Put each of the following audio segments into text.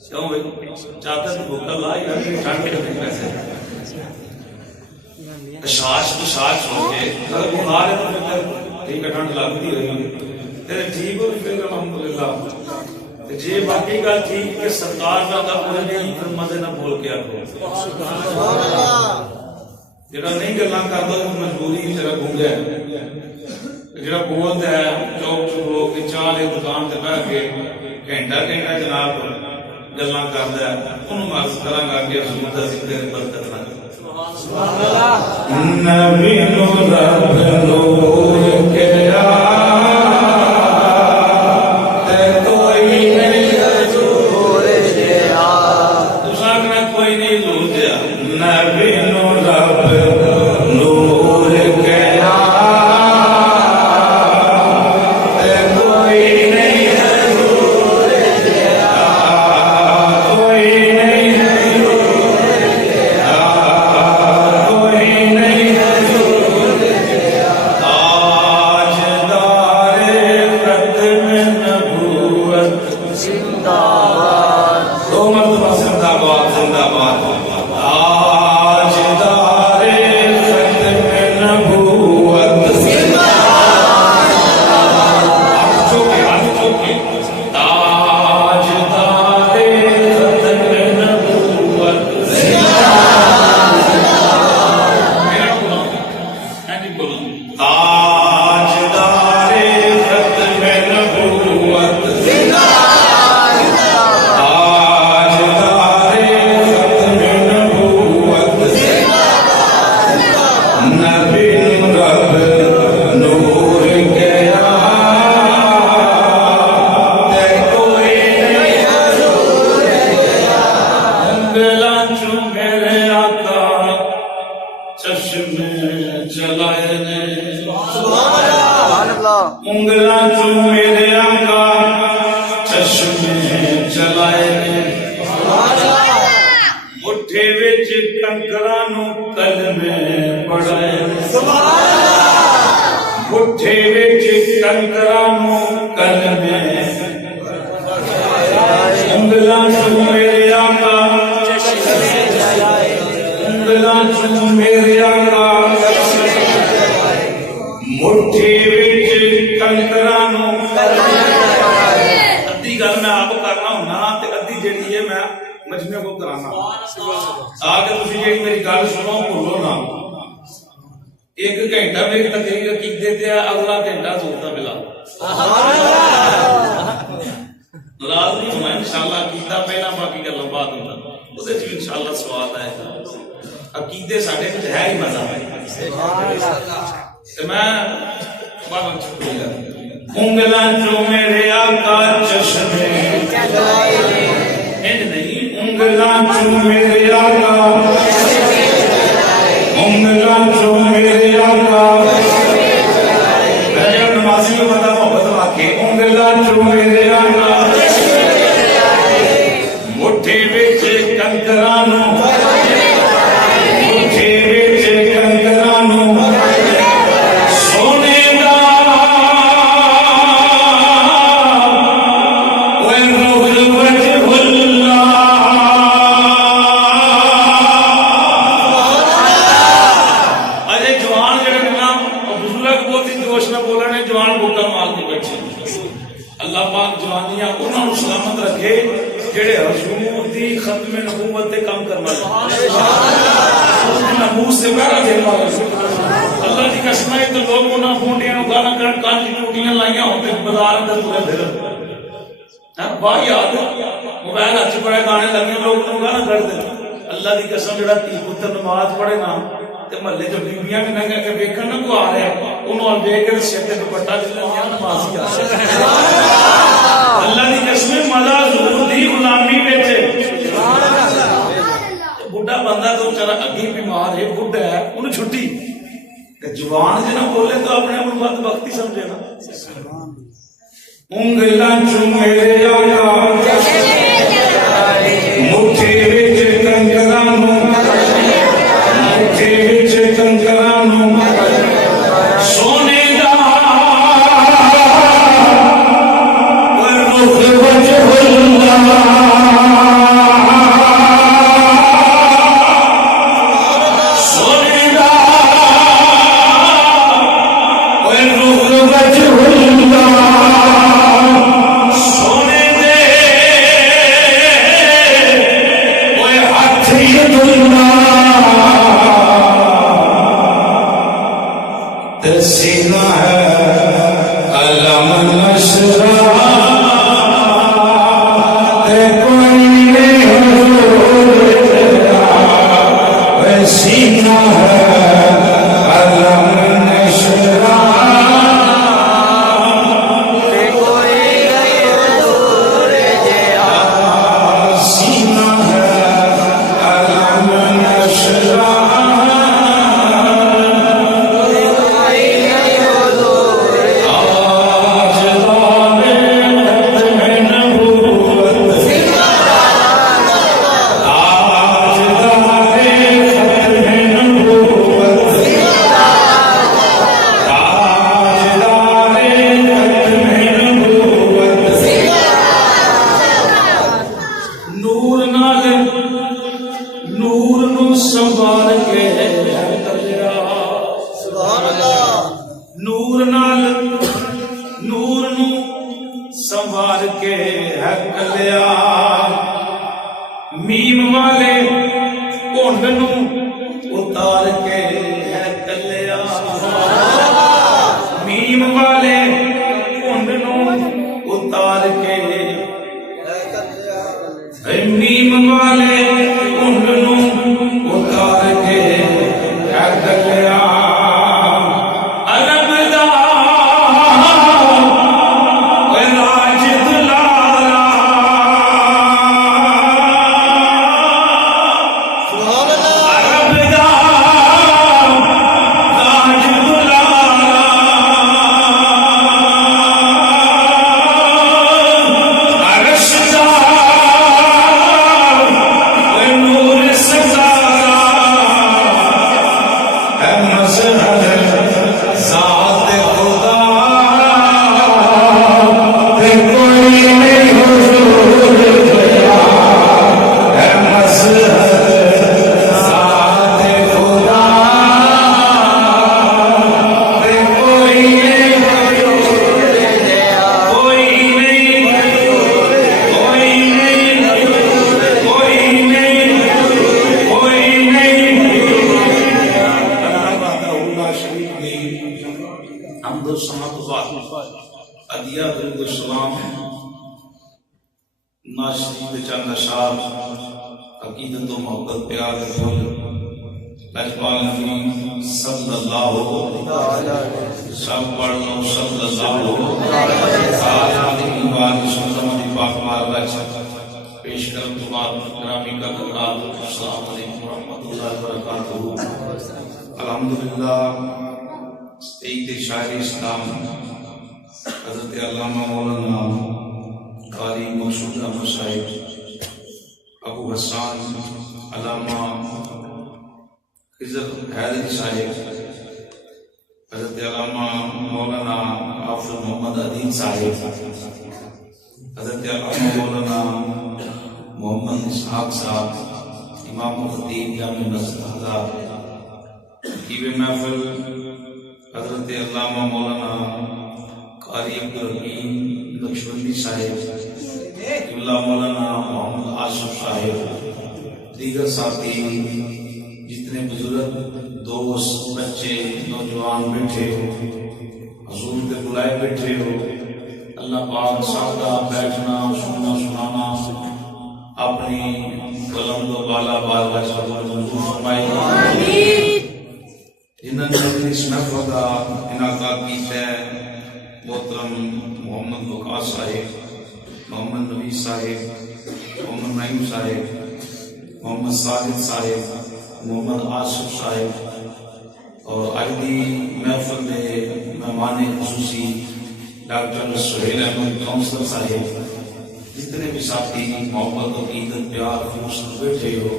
کیوں بھائی چاہتا تھی بھوکا لا یا ٹھنڈ کے پیسے شاش تو شاش ہو کے اگر بخار ہے تو پھر ٹھیک ہے ٹھنڈ لگتی رہی پھر ٹھیک ہو پھر الحمدللہ جی باقی گل ٹھیک کہ سرکار کا کوئی نہیں پھر مزے نہ بول کے آخو جڑا نہیں گلا کرتا تو مجبوری کی طرح گونگا ہے جڑا بولتا ہے چوک چوک لوگ کی چاہ لے دکان سے بہ کے گھنٹہ گھنٹہ جناب گلا کرتا ہے انہوں مرض کرا گا کہ سنتا سی تیرے برکت نہ نبی نو رب نور کے سینہ ہے علم نشرہ کوئی نہیں سینہ ہے علم نشرہ سینہ ہے علم نشرہ سنوار کے ہے کلیا میم والے کونڈ نو اتار کے ہے کلیا میم والے کونڈ نو اتار کے میم والے کونڈ نو اتار کے ہے کلیا عقیدت و محبت پیار لجپال نبی صلی اللہ سب پڑھ لو صلی اللہ علیہ وسلم دی پاک بارگاہ پیش کرم تمہار گرامی کا قرآن السلام علیکم ورحمۃ اللہ وبرکاتہ الحمدللہ سید شاعر اسلام حضرت علامہ مولانا قاری مقصود احمد صاحب ابو حسان علامہ خضر حیدری صاحب حضرت علامہ مولانا حافظ محمد عدین صاحب حضرت علامہ مولانا محمد اسحاق صاحب امام الخطیب جامع مسجد آزاد خطیب محفل حضرت علامہ مولانا قاری عبدالرحیم نقشبندی صاحب قبلہ مولانا محمد آصف صاحب دیگر ساتھی جتنے بزرگ دوست بچے نوجوان بیٹھے ہو حضور کے بلائے بیٹھے ہو اللہ پاک سادہ بیٹھنا سننا سنانا اپنی بلند و بالا بارگاہ سے منظور فرمائے جنہوں نے اس محفل کا انعقاد کیا ہے محترم محمد وقاص صاحب محمد نبی صاحب محمد نعیم صاحب محمد ساجد صاحب محمد آصف صاحب اور آئیدی محفل میں مہمان خصوصی ڈاکٹر سہیل احمد کونسلر صاحب جتنے بھی ساتھی محبت و عقیدت پیار خلوص بیٹھے ہو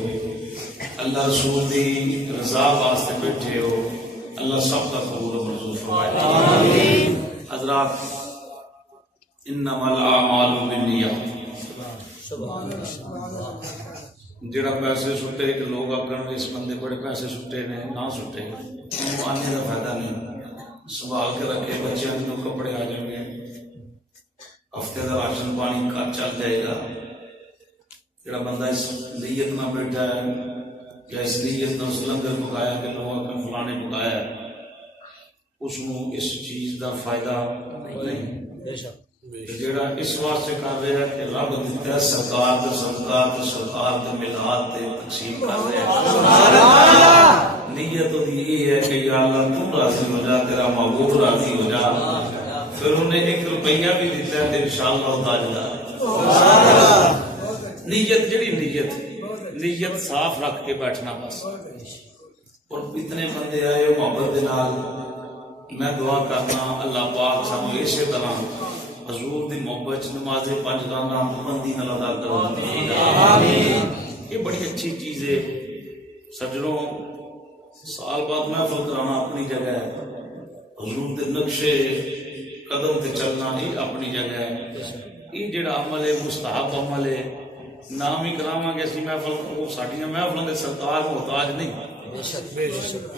اللہ رسول دی رضا واسطے بیٹھے ہو اللہ سب کا قبول و منظور فرمائے حضرات انما الاعمال بالنیات جڑا پیسے سٹے کہ لوگ آکھن اس بندے بڑے پیسے سٹے نے نہ سٹے آنے کا فائدہ نہیں سنبھال کے رکھے بچے کو کپڑے آ جائیں گے ہفتے کا راشن پانی کا چل جائے گا جڑا بندہ اس نیت نہ بیٹھا ہے یا اس نیت نے اس لنگر پکایا کہ لوگوں کا فلاں نے پکایا، اس کو اس چیز کا فائدہ نہیں، جڑا اس واسطے کر رہا ہے کہ رب دیتا ہے سرکار دے صدقات سرکار دے میلاد تے تقسیم کر رہا ہے۔ نیت دی یہ ہے کہ یا اللہ تو راضی ہو جا، تیرا محبوب راضی ہو جا، پھر انہیں 1 روپیہ بھی دیتا ہے تو انشاءاللہ تاجدار۔ نیت جڑی نیت صاف رکھ کے بیٹھنا بس۔ اور اتنے بندے آئے محبت دے نال، میں دعا کرنا اللہ پاک سانو اسی طرح حضور دی محبت نماز 5 گانا پابندی نال ادا کرو۔ یہ بڑی اچھی چیز ہے سجنوں، سال بعد محفل کرانا اپنی جگہ ہے، حضور دے نقشے قدم تے چلنا ہی اپنی جگہ ہے۔ یہ جڑا عمل ہے مستحب عمل ہے، نام ہی کراواں گے اسی محفل، وہ ساڈیاں محفلاں دے سرکار محتاج نہیں،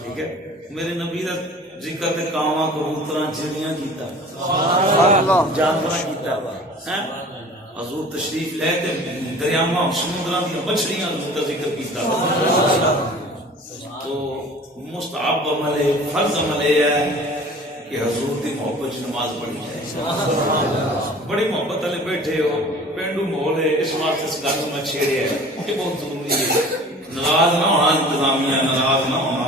ٹھیک ہے۔ میرے نبی دا ذکر تے کاواں کبوتراں چڑیاں کیتا، جانوراں کیتا، حضور تشریف لے تے دریاواں سمندراں دی مچھلیاں دا ذکر کیتا۔ تو مستحب عمل ہے، فرض عمل ہے کہ حضور دی محبت نماز پڑھی جائے۔ بڑی محبت والے بیٹھے ہو، پینڈو ماحول ہے، اس واسطے اس گل میں چھیڑے ہے، یہ بہت ضروری ہے۔ ناراض نہ ہونا انتظامیہ، ناراض نہ ہونا،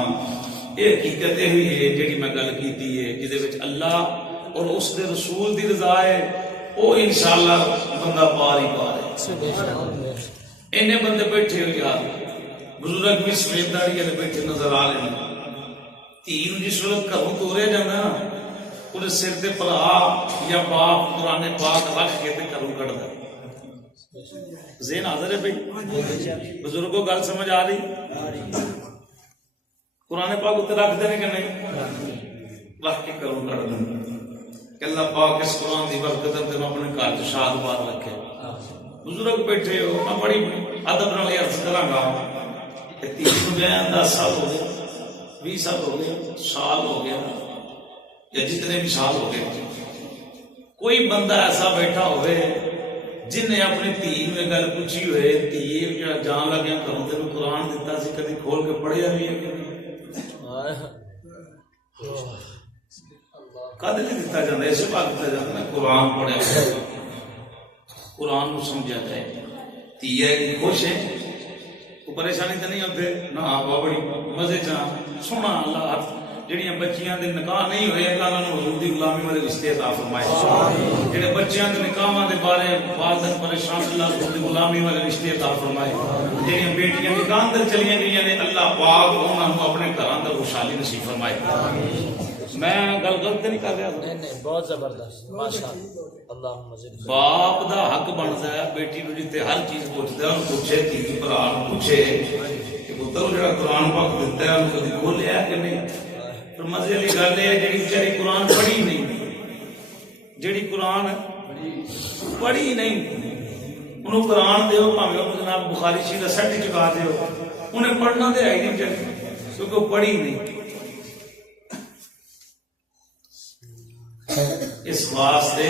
یہ حقیقت ہوئی ہے جیڑی میں گل کیتی ہے، جہدے وچ اللہ اور اس دے رسول دی رضا ہے، وہ انشاءاللہ بندہ پار ہی پار ہے۔ اینے بندے بیٹھے ہو یار، بزرگ بھی سفید داڑھی والے بیٹھے نظر آ رہے ہیں، تین جس وقت گھروں توریا جانا نا، انہیں سر تے پلا یا باپ قرآن پاک رکھ کے تے گھروں کڈدا۔ ذہن حاضر ہے بھائی؟ بزرگوں گل سمجھ آ رہی؟ قرآن پاک اتنے رکھ دیں کہ نہیں؟ رکھ کے گھروں کڈ دیں کہ اللہ پاک اس قرآن دی برکت تے اپنے گھر چ شاد باد رکھے۔ بزرگ بیٹھے ہو، میں بڑی ادب نال عرض کراں گا کہ 10 سال ہو گئے، 20 سال ہو گئے، سال ہو گیا یا جتنے بھی سال ہو گئے، کوئی بندہ ایسا بیٹھا ہوئے جن نے اپنی دھی میں گل پوچھی ہوئے، دھی جان لگیا کروں تین قرآن دیتا سی، کدی کھول کے پڑھیا بھی ہے کہ نہیں؟ کد نہیں دیتا جاتا، اسے بات دیتا جاتا ہے قرآن پڑھیا قرآن کو سمجھا جائے۔ دھی ہے خوش ہے، پریشانی تو نہیں ہوتے نہ، آپ بڑی مزے چاہ سونا اللہ جڑیاں بچیاں دے نکاح نہیں ہوئے، اللہ نے حضور دی غلامی والے رشتے عطا فرمائے۔ جڑے بچیاں دے نکاحاں دے بارے والدین پریشان، اللہ حضور دی غلامی والے رشتے عطا فرمائے۔ جڑیاں بیٹیاں نکاح اندر چلیاں گئیاں نے، اللہ پاک انہاں نوں اپنے گھراں اندر خوشحالی نصیب فرمائے۔ میں گل غلط نہیں کر رہا، نہیں بہت زبردست، ماشاءاللہ۔ اللہم زد باپ دا حق بنتا ہے بیٹی نوں جتے ہر چیز پوچھدا ہے، پوچھے دھی بھرا پوچھے کہ پتر جڑا قرآن پاک دیتا ہے انہوں کدی کھولیا کہ نہیں؟ پر مزے والی گل ہے جڑی بیچاری قرآن پڑھی نہیں، جڑی قرآن پڑھی نہیں، انہوں قرآن دیو پاویں وہ جناب بخاری شریف کا سیٹ چکا دیو، انہیں پڑھنا دے آئی نہیں چاہیے کیونکہ وہ پڑھی نہیں۔ اس واسطے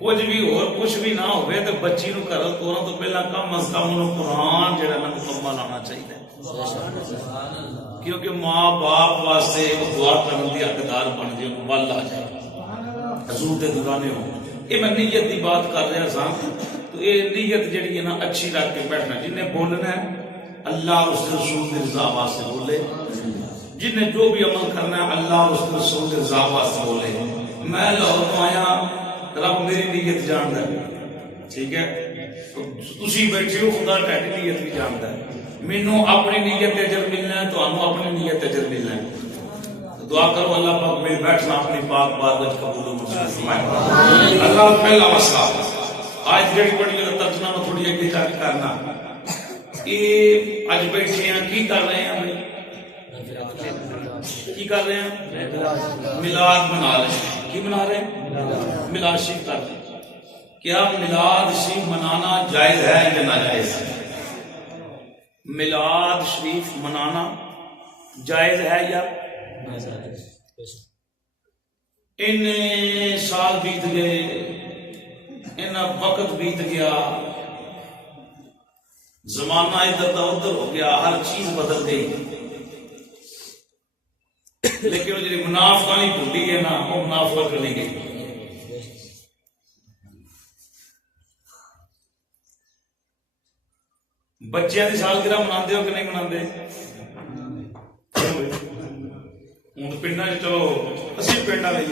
کچھ بھی اور کچھ بھی نہ ہوئے تو بچی نو گھروں توڑن تو پہلا کم از کم انہوں قرآن جڑا نا مکمل آنا چاہیے، کیونکہ ماں باپ واسطے دعا کرنے کی حقدار بن جائے، ول آ جائے، حضور دے دیوانے ہو۔ یہ میں نیت کی بات کر رہا سا، تو یہ نیت جڑی ہے نا اچھی رکھ کے بیٹھنا، جن نے بولنا ہے اللہ اس رسول کے رضا واسطے بولے، جن نے جو بھی عمل کرنا ہے اللہ اس رسول کے رضا واسطے بولے۔ میں لاہور تو آیا، رب میری نیت جانتا ہے، ٹھیک ہے، تسی بیٹھے ہو، خدا تہاڈی نیت بھی جانتا ہے، مینوں اپنی نیت اجر ملنا ہے، تانوں اپنی نیت اجر ملنا ہے۔ دعا کرو اللہ پاک میرے بیٹھنا اپنی پاک بارگاہ قبول و منظور فرمائے۔ اللہ پہلا مسئلہ آج جڑی بڑی ترجمہ میں تھوڑی اگے جا کے کرنا، یہ اج بیٹھے ہیں کی کر رہے ہیں بھائی؟ کی کر رہے ہیں؟ میلاد منا رہے ہیں۔ کی منا رہے ہیں؟ میلاد شریف کر رہے ہیں۔ کیا میلاد شریف منانا جائز ہے یا ناجائز ہے؟ میلاد شریف منانا جائز ہے یا ان سال بیت گئے، ان وقت بیت گیا، زمانہ ادھر کا ادھر ہو گیا، ہر چیز بدل گئی، لیکن وہ جی منافقانی بھولی ہے نا، وہ منافقت چلی گئی۔ بچیاں دی سالگرہ مناندے ہو کہ نہیں مناندے؟ ہوں پنڈا چلو اسی پنڈا لئی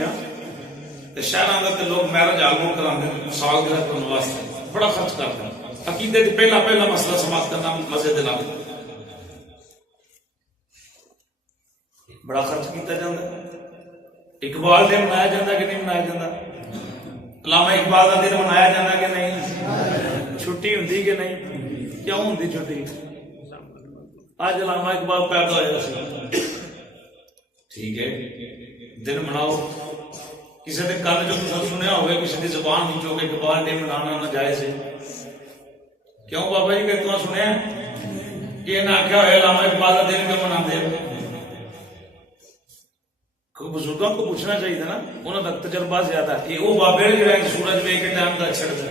تے شہراں دا تے لوگ میرج آلبم کراندے سالگرہ کرن واسطے بڑا خرچ کرتے ہیں۔ عقیدے تے پہلا مسئلہ سماعت کرنا مزے دے نال بڑا خرچ کیتا جاندا ہے۔ اقبال دن منایا جاندا کہ نہیں منایا جاندا؟ علامہ اقبال دا دن منایا جاندا کہ نہیں؟ چھٹی ہوندی کہ نہیں؟ کیوں ہوندی چھٹی؟ آج علامہ اقبال پیدا ہویا سی، ٹھیک ہے دن مناؤ۔ کسی نے کل جو تصا سنیا ہوئے کسی کی زبان نیچو کہ اقبال ڈے منانا ناجائز ہے، کیوں بابا جی کہ تمہیں سنیا کہ انہیں آخیا ہوا علامہ اقبال کا دن کیوں مناتے ہیں؟ بزرگوں کو پوچھنا چاہیے نا، انہوں کا تجربہ زیادہ ہے۔ وہ بابے نے جڑا سورج ویکھ کے ٹائم کا چھڑ دیا،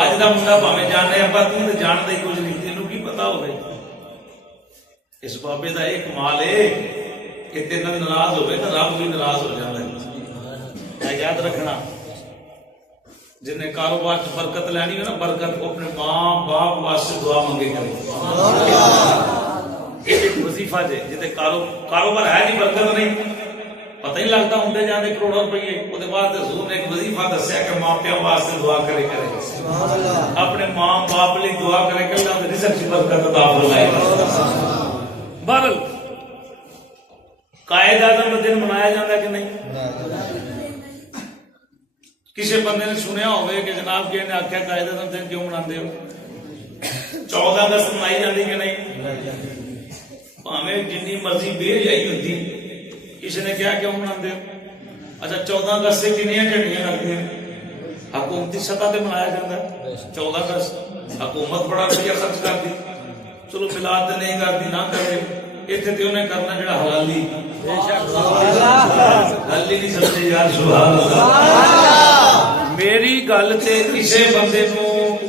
اج کا منڈا بھاویں جانے ابا تم تو جانتا ہی کچھ نہیں، تینوں کی پتا ہوگا۔ اس بابے کا ایک کمال ہے کہ تین ناراض ہوئے تو رب بھی ناراض ہو جاتا ہے۔ یاد رکھنا جن نے کاروبار سے برکت لینی ہو نا، برکت کو اپنے ماں باپ واسطے دعا منگے کرے۔ ایک وظیفہ جے جتے کاروبار ہے نہیں برکت نہیں، پتہ ہی لگتا ہوں جانے کروڑوں روپیے، وہ بعد حضور نے ایک وظیفہ دسیا کہ ماں پیو واسطے دعا کرے اپنے ماں باپ لیے دعا کرے کہ اللہ رزق کی برکت عطا فرمائے۔ بہرحال قائد اعظم کا دن منایا جاتا ہے کہ نہیں؟ کسی بندے نے سنیا ہوئے کہ جناب کہ انہیں آخیا قائد اعظم دن کیوں مناتے ہو؟ 14 اگست منائی جاتی کہ نہیں؟ پاویں جنی مرضی بے حیائی ہوتی، کسی نے کیا کیوں مناتے ہو؟ اچھا 14 اگست سے کنیاں جھنڈیاں لگتی ہیں؟ حکومتی سطح پہ منایا جاتا ہے 14 اگست، حکومت بڑا روپیہ خرچ کرتی، چلو ملاد تے نہیں کرتی نہ کرے، اتنے تو انہیں کرنا جڑا حلالی حلالی نہیں سمجھے یار سبحان اللہ۔ میری گل تے کسی بندے نو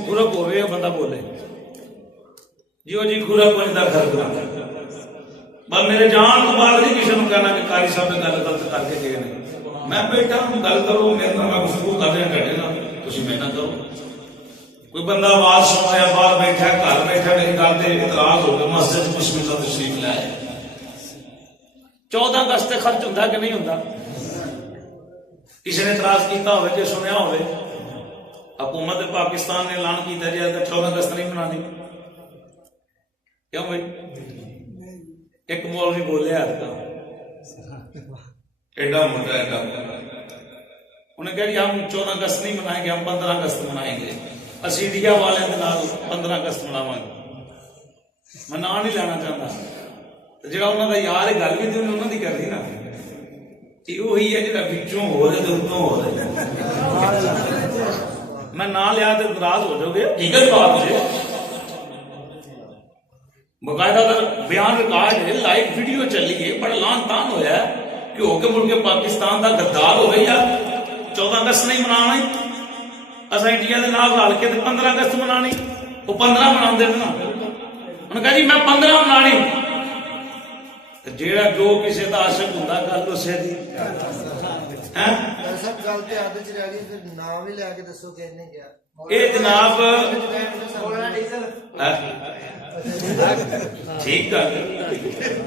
گرک ہوئے بندہ بولے جیو جی گرک بندہ گھر کرا، پر میرے جان تو بعد نہیں کسی نے کہنا کہ قاری صاحب نے گل غلط کر کے گئے نہیں، میں بیٹھا ہوں گل کرو میرے نال میں گفتگو کر رہا گھٹے نا تسی میں نہ کرو۔ کوئی بندہ آواز سن رہا باہر بیٹھا گھر بیٹھا میری گل تے اعتراض ہو گیا، مسجد بسم اللہ تشریف لائے۔ 14 اگست تے خرچ ہوندا کہ نہیں ہوندا؟ کسی نے اعتراض کیتا ہوئے کہ سنیا ہوئے حکومت پاکستان نے اعلان کیتا جائے کہ 14 اگست نہیں منانی، کیوں بھائی؟ ایک مولوی بولیا ایڈا موٹا ایڈا انہیں کہا کہ ہم 14 اگست نہیں منائیں گے، ہم 15 اگست منائیں گے، اسی انڈیا والے 15 اگست مناواں گے۔ میں نام نہیں لینا چاہتا، جڑا انہوں کا یار گل بھی تو انہوں کی کرنی نا، وہی ہے جڑا بچوں ہو رہے تو اتوں ہو رہے۔ میں نام لیا تو ناراض ہو جاؤ گے، حقیقت بات مجھے باقاعدہ بیان ریکارڈ ہے، لائیو ویڈیو چلی ہے، بڑا لان تان ہویا ہے کہ ہو کے ملک پاکستان کا غدار ہو گئی ہے 14 اگست نہیں منانا ہی، اصا انڈیا کے نال رل کے 15 اگست منانی، وہ 15 منا نا، انہوں نے کہا جی میں 15 منانی، جیڑا جو کسی کا عاشق ہوندا گل اسے دی سب گل تے آدھے چ رہ گئی، پھر نام بھی لے کے دسو کہ انہیں کیا اے جناب ٹھیک ہے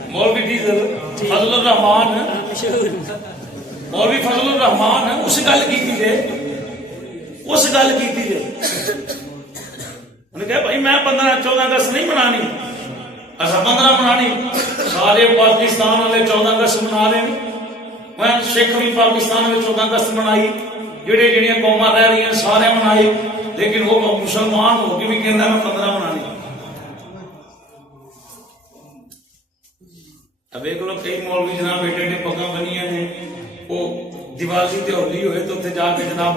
مولوی ڈیزل فضل الرحمان مولوی فضل الرحمان اس گل کی تھی، اس گل کی تھی انہیں کہا بھائی میں 14 اگست نہیں منانی، اچھا 15 منانی، سارے پاکستان والے 14 اگست منا رہے ہیں، میں سکھ بھی پاکستان میں 14 اگست منائی، جڑے جڑیاں قوما رہ رہی ہیں سارے منائی، لیکن وہ مسلمان ہو کے بھی کہنا میں 15 منانی۔ اب ایک لوگ کئی مولوی جناب ایڈے ایڈے پگاں بنیاں ہیں، وہ دیوالی تے ہولی ہوئے تو اتنے جا کے جناب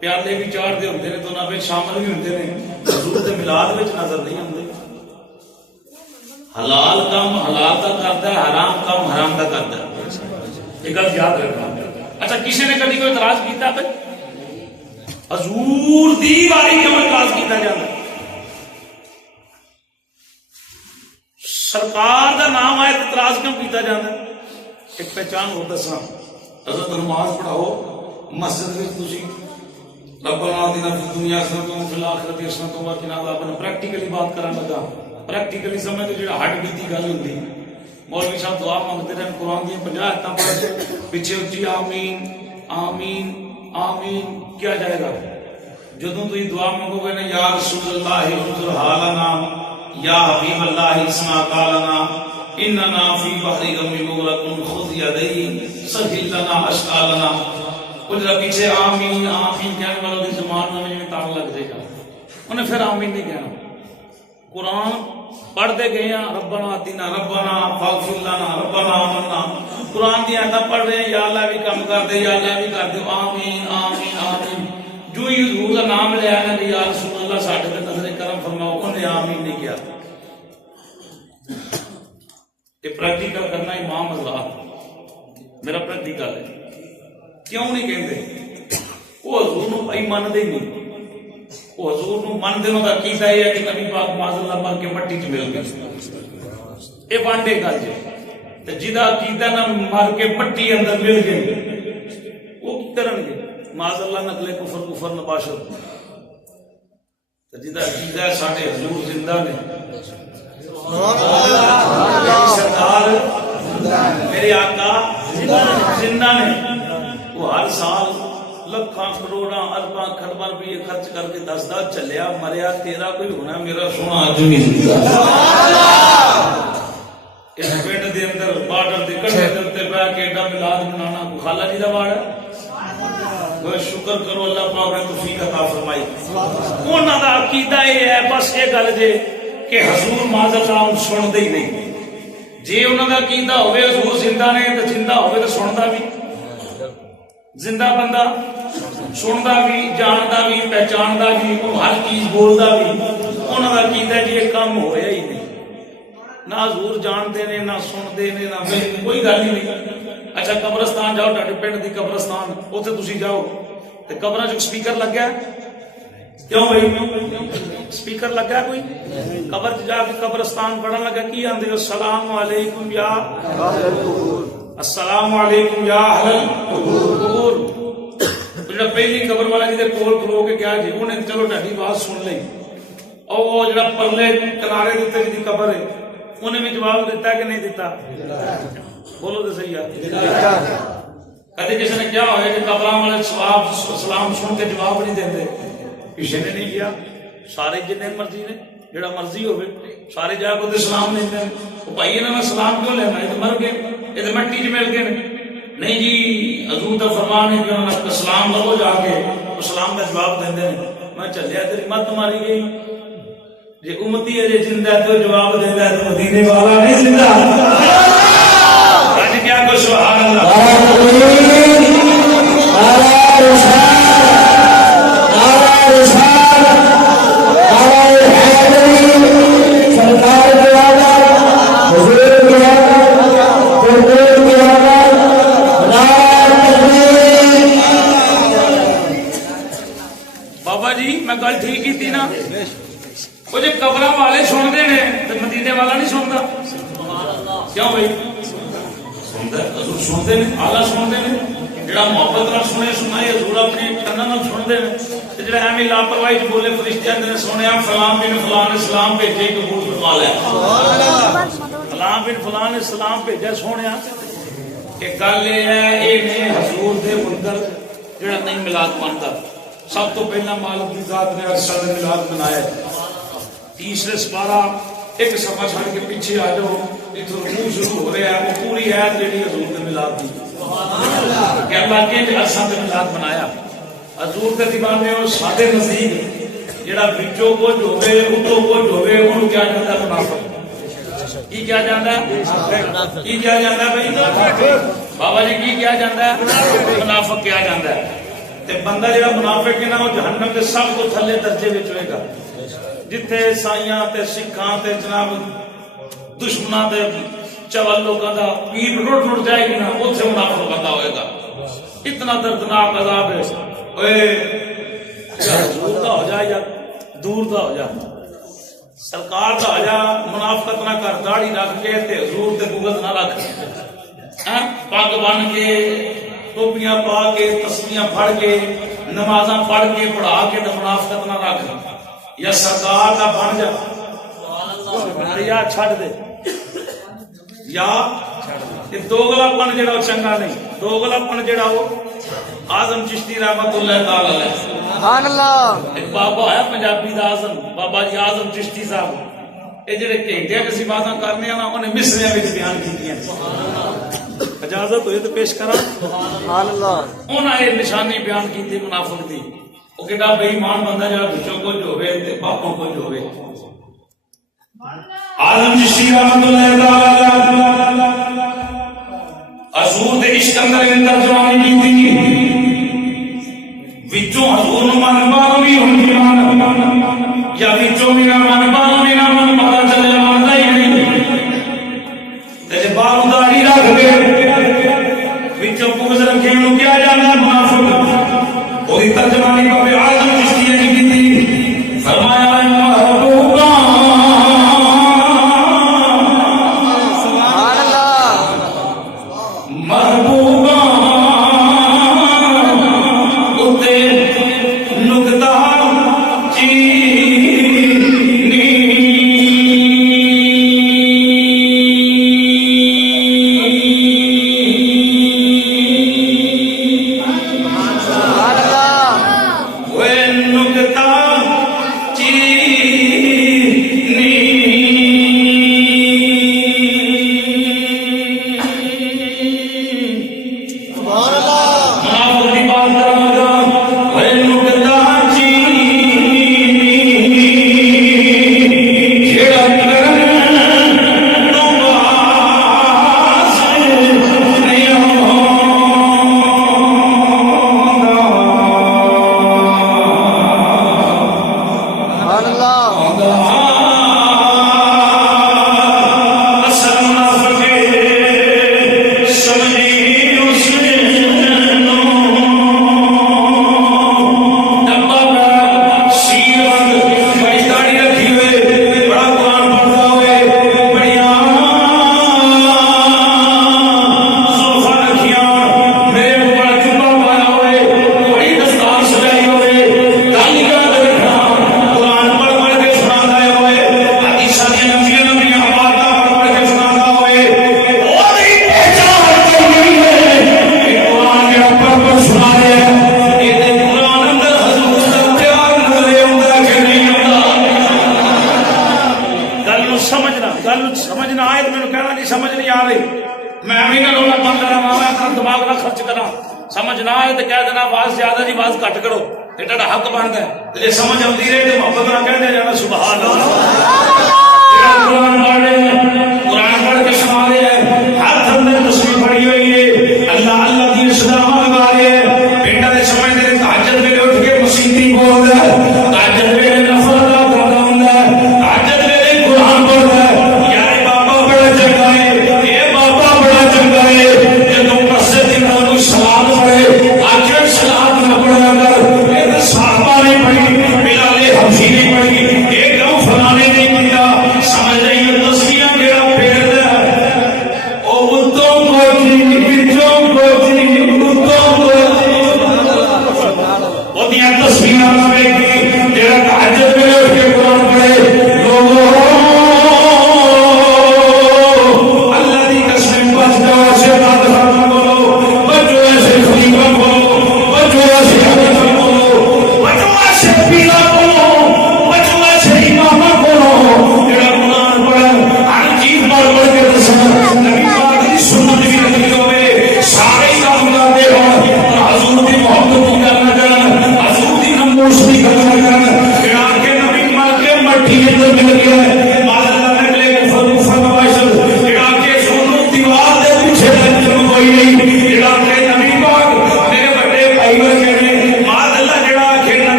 پیالے بھی چاڑھتے ہوتے ہیں تو نہ پہ شامل بھی ہوتے ہیں، حضور دے میلاد وچ نظر نہیں آتے۔ حلال کام حلال کا کرتا ہے، حرام کام حرام کا کرتا ہے، یہ گل یاد رکھنا۔ اچھا کسی نے کبھی کوئی اعتراض کیتا بھائی حضور دی واری کیوں اعتراض کیتا جاتا ہے؟ سرکار دا نام آئے اعتراض کیوں کیتا جاتا ہے؟ ایک پہچان ہو دسا حضرت نماز پڑھاؤ مسجد میں تسی ربنا آتنا فی الدنیا حسنۃ وفی الآخرۃ حسنۃ وقنا عذاب النار پریکٹیکلی بات کرن لگا پریکٹیکلی سمجھ جڑا ہٹ بیتی گل ہوندی مولوی صاحب دعا مانگتے رہے قرآن دی 50 آیتاں پڑھ پیچھے اچھی آمین آمین آمین کیا جائے گا جدوں تسی دعا مانگو گے نا یا رسول اللہ انظر حالنا یا حبیب اللہ اسمع قالنا اننا فی بحر غم مغرق خذ یدی سہل لنا اشکالنا وہ جب پیچھے آمین آمین کہنے والا دی زبان میں تال لگ جائے گا انہیں پھر آمین نہیں کہنا قرآن پڑھتے گئے ہیں ربنا آتنا ربنا فاغفر لنا ربنا آمنا قرآن دی آیتاں پڑھ رہے ہیں یا اللہ بھی کام کر دے یا اللہ بھی کر دے آمین آمین آمین جو ہی حضور کا نام لے آیا کہ یا رسول اللہ ساڈے تے نظر کرم فرماؤ انہیں آمین نہیں کیا یہ پریکٹیکل کرنا امام حضرات میرا پریکٹیکل ہے کیوں نہیں کہندے وہ حضور نو بھائی مانتے نہیں وہ حضور نو مانتے نو دا کیتا یہ ہے کہ نبی پاک معاذ اللہ مر کے مٹی چ مل گئے یہ وانڈے گل جے تے جدا کیتا نہ مر کے مٹی اندر مل گئے وہ کی کرن گے معاذ اللہ نقل کفر کفر نباشت تے جدا کیتا ساڈے حضور زندہ نے سرکار میرے آقا زندہ نے وہ ہر سال لکھاں کروڑاں ارباں کھرباں روپے خرچ کر کے دسدا چلیا مریا تیرا کوئی ہونا میرا سونا اج نہیں زندہ اس پنڈ دے اندر بارڈر دے کنڈے تے بیٹھ کے ایڈا میلاد منانا کو خالہ جی دا واڑ ہے وہ شکر کرو اللہ پاک نے توفیق عطا فرمائی انہاں دا عقیدہ یہ ہے بس یہ گل جے کہ حضور معاذ اللہ سن دے ہی نہیں جے انہاں دا عقیدہ ہوے حضور زندہ نے تے زندہ ہوے تے سندا بھی زندہ بندہ سندا بھی جاندا بھی پہچاندا بھی ہر چیز بولدا بھی انہاں دا عقیدہ جی یہ کام ہویا ہی نہیں نہ حضور جانتے نے نہ سنتے نے نہ کوئی گل ہی نہیں اچھا قبرستان جاؤ ڈاڈے پنڈ دی قبرستان اوتھے تسی جاؤ تے قبراں چ سپیکر لگا کیوں بھائی سپیکر لگا کوئی قبر چ جا کے قبرستان پڑھن لگا کی آندے السلام علیکم یا السلام علیکم یا اہل القبور جڑا پہلی قبر والا جے کول کھلو کے کیا جی انہیں چلو ڈاڈی بات سن لئی او جڑا پرلے کنارے دے تے دی قبر ہے انہیں بھی جواب دیتا کہ نہیں دیتا بولو تو صحیح ہے کدی کسی نے کیا ہوئے کہ قبراں والے سلام سن کے جواب نہیں دیندے کسی نے نہیں کیا سارے جن مرضی نے جڑا مرضی ہوئے سارے جا کو سلام دیندے وہ بھائی انہاں نے سلام کیوں لینا یہ مر گئے یہ تو مٹی چ مل گئے نہیں جی حضور کا فرمان ہے کہ انہوں نے سلام لو جا کے وہ سلام کا جواب دیندے میں چلیا تیری مت ماری گئی جی امتی ہے جی زندہ ہے تو جواب دیتا ہے تو مدینے والا نہیں زندہ آج کیا کو سبحان اللہ بابا جی میں گل ٹھیک کی تھی نا وہ جب قبراں والے سنتے ہیں تو مدینے والا نہیں سنتا کیوں بھائی سنتے ہیں آلہ سنتے ہیں جڑا محبت نال سنے سنائے حضور اپنے کنا نال سنتے ہیں تے جڑا ایویں لاپرواہی بولے فرشتے نے سنیا فلاں بن فلاں اسلام بھیجے قبول فرما لے فلاں بن فلاں اسلام بھیجا سونیا کہ گل یہ ہے اے نے حضور دے منکر جڑا نہیں میلاد منتا سب تو پہلا مالک دی ذات نے عرصہ دے میلاد منایا تیسرے سپارہ ایک صفحہ چھڑ کے پیچھے آ جاؤ اتھوں رکوع شروع ہو رہا ہے وہ پوری آیت جڑی حضور دے میلاد دی کہ اللہ کے عرصہ دے میلاد بنایا حضور دے دیوانے اور سادے نزدیک جڑا وچوں کچھ ہوے اتوں کچھ ہوے اونوں کیا جاندا ہے منافق کی کیا جاندا ہے کی کیا جاندا ہے بھائی بابا جی کی کیا جاندا ہے منافق کیا جاندا ہے تے بندہ جڑا منافق ہے نا وہ جہنم دے سب تو تھلے درجے وچ ہوئے گا جتھے عیسائیاں تے سکھاں تے جناب دشمناں تے چول لوگاں دا پیٹ رٹ رٹ جائے گی نا اوتھے منافق بندہ ہوئے گا اتنا دردناک عذاب ہے اوئے حضور دا ہو جائے یا دور دا ہو جائے سرکار دا آجا منافقت نہ کر، داڑھی رکھ کے تے حضور تے بغض نہ رکھ، پگ بن کے ٹوپیاں پا کے تسبیحاں پڑھ کے نمازاں پڑھ کے پڑھا کے تے منافقت نہ رکھ، یا سرکار دا بن جا یا چھڈ دے، یا دوگلا پن جڑا وہ چنگا نہیں، دوگلا پن جڑا وہ آزم چشتی رحمت اللہ تعالی علیہ سبحان اللہ، ایک بابا ہے پنجابی دا آزم، بابا جی آزم چشتی صاحب، یہ جڑے گھنٹے کسی باتاں کرنے نا انہیں مصریاں وچ بیان کیتیاں، اجازت ہوئے تو پیش کرا، سبحان اللہ، انہاں یہ نشانی بیان کیتی منافق دی، وہ کہڑا بے ایمان بندہ جڑا وچوں کچھ ہوے تے باپوں کچھ ہوے، آزم چشتی رحمت اللہ تعالی حضور دے عشق اندر ترجمانی کیتی، وچوں حضور نو من بانو بھی ہن ایمان، یا وچوں میرا من بانو میرا من پتہ چلے ماندا ہی نہیں، تے باہر داڑھی رکھ کے وچوں بغض رکھے نو کیا جاندا منافق، اوہی ترجمانی بابے آزم چشتی نے کیتی، فرمایا محبوبا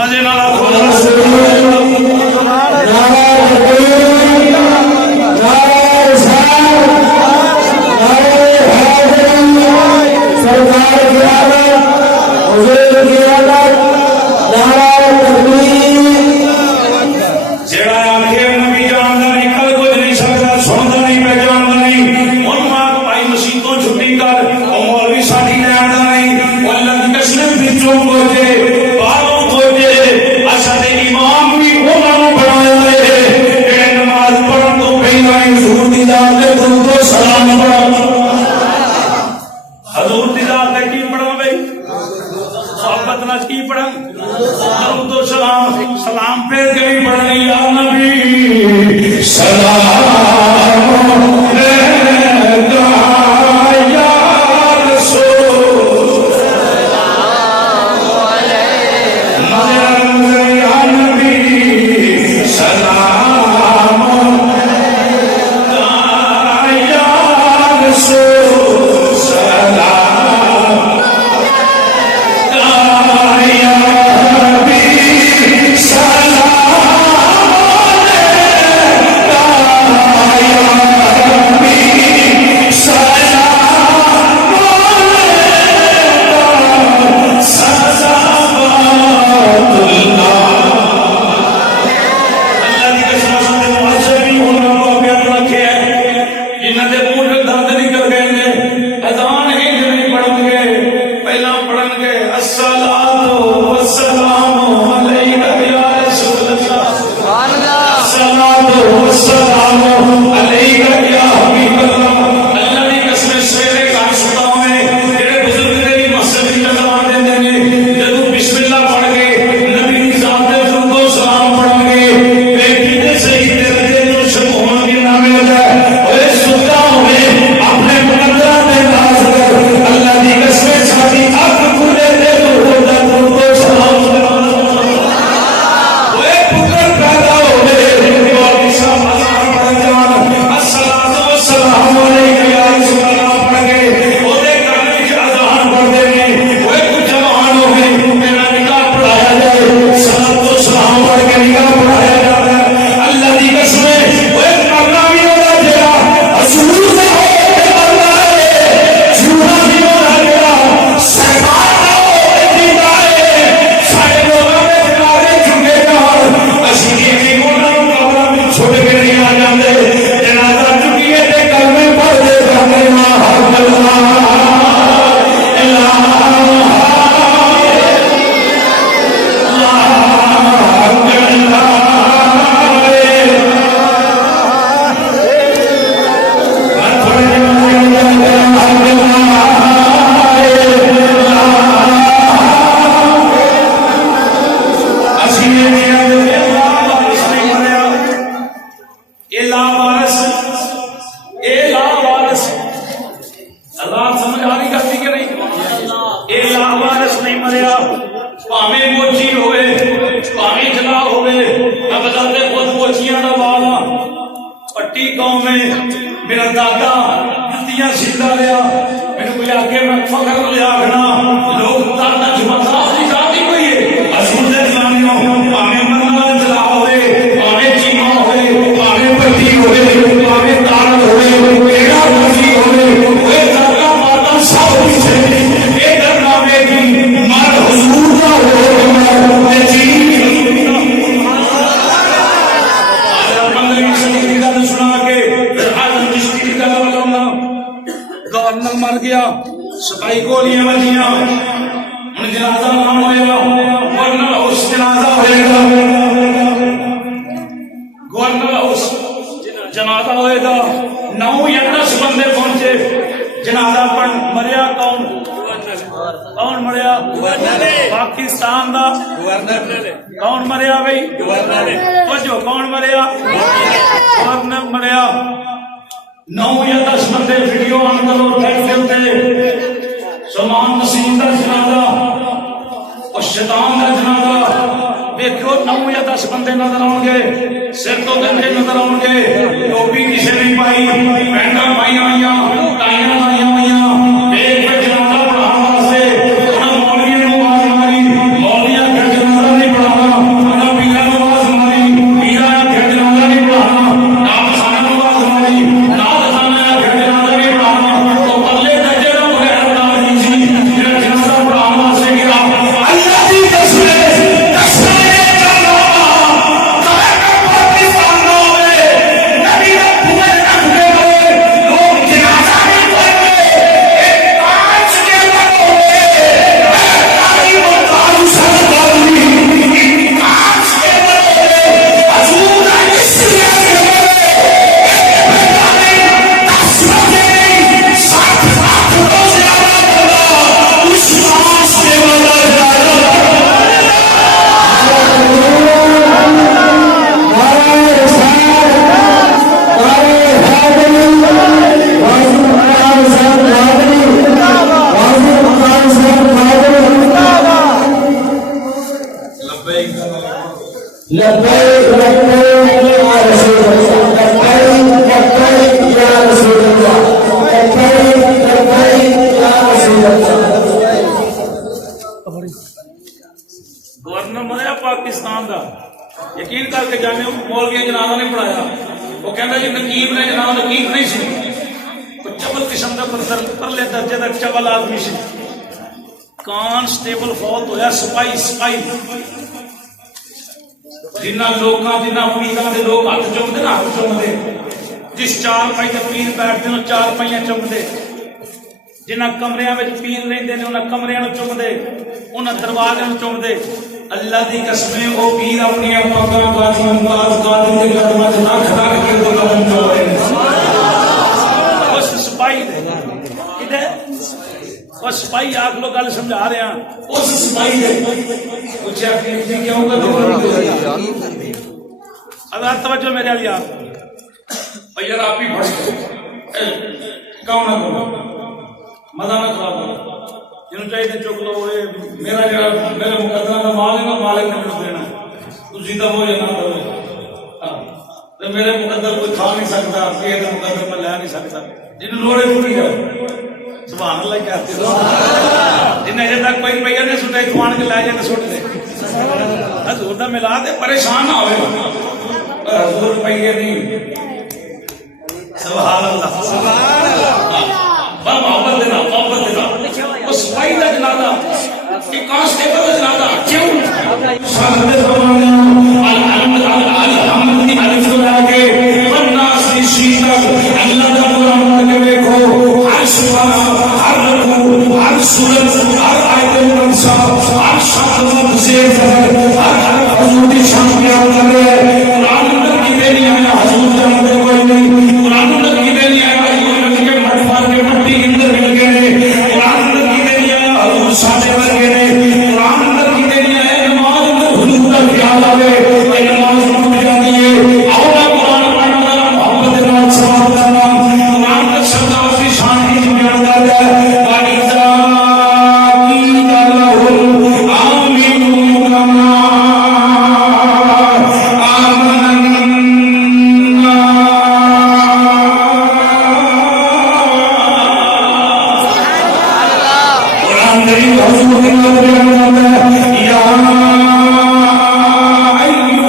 مزے نال آکھو سلام پہ گئی پڑھنی یا نبی سلام علیکہ یا رسول سلام علیکہ یا نبی سلام علیکہ یا رسول سلام علیکہ یا لبیک لبیک یا رسول اللہ، لبیک لبیک یا رسول اللہ، لبیک لبیک یا رسول اللہ۔ گورنر بنایا پاکستان کا، یقین کر کے جانے مولوی جناب نے پڑھایا، وہ کہنا جی نقیب نے جناب نقیب نہیں سی، چبل قسم کا پرلے درجے کا چبل آدمی سی، کانسٹیبل فوت ہویا سپاہی جنہ لوگاں جنہ پیروں کے لوگ ہاتھ چومتے نا، ہاتھ چومتے جس چار پائی کے پیر بیٹھتے ہیں چار پائیاں چومتے، جنہ کمریاں میں پیر رہتے ہیں انہاں کمریاں چومتے، انہاں دروازے چومتے، اللہ دی قسمیں وہ پیر اپنی پگاں گاڑی ممتاز قادری کے قدماں نہ کھڑا کے تو قدم چومے اس سپاہی دے کدے وہ سپاہی آپ لوگ گل سمجھا رہے ہیں اس سپاہی دے کچھ اپنی کیوں کا اللہ توجہ میرے علی آپ یار آپ ہی پھنس کہوں نہ کرو مزہ نہ خراب جنہوں چاہیے چک لو میرا جڑا میرے مقدمہ کا مال ہے نا مالک نے مجھے دینا تو زندہ ہو یا نہ ہو، میرے مقدر کوئی کھا نہیں سکتا، یہ مقدر میں لے نہیں سکتا، جنہوں لوڑے پوری کر سبحان اللہ کہتے ہیں، جنہیں اجے تک کوئی روپیہ نہیں سٹے کھوان کے لے جائے سٹ دے حضور دا ملا دے پریشان نہ ہوئے حضور روپیہ نہیں سبحان اللہ سبحان اللہ محبت دینا محبت دینا اس سپاہی کا جنازہ ایک کانسٹیبل کا جنازہ کیوں شہد فرمانا الحمد الحمد الف لگے والناس شیطان اللہ کا قرآن کے دیکھو ہر سبحان ہر رکوع ہر سورت ہر آیت منصا ہر شاعر سے ہر حضور کی شان بیان کر رہے ہیں قرآن اندر کی دینی ہے حضور جانتے کوئی نہیں، قرآن اندر کی دینی ہے کے مٹی اندر مل گئے، قرآن اندر کی دینی ہے حضور ساڈے ورگے نے، قرآن اندر کی دینی ہے نماز اندر حضور کا خیال آوے کہ نماز ٹوٹ جاتی ہے، اولا قرآن پڑھنا محبت کے نال ثواب کرنا، قرآن کا سردار کی شان کی بیان کرتا ہے وَإِذَا قِيلَ لَهُمْ آمِنُوا كَمَا حضور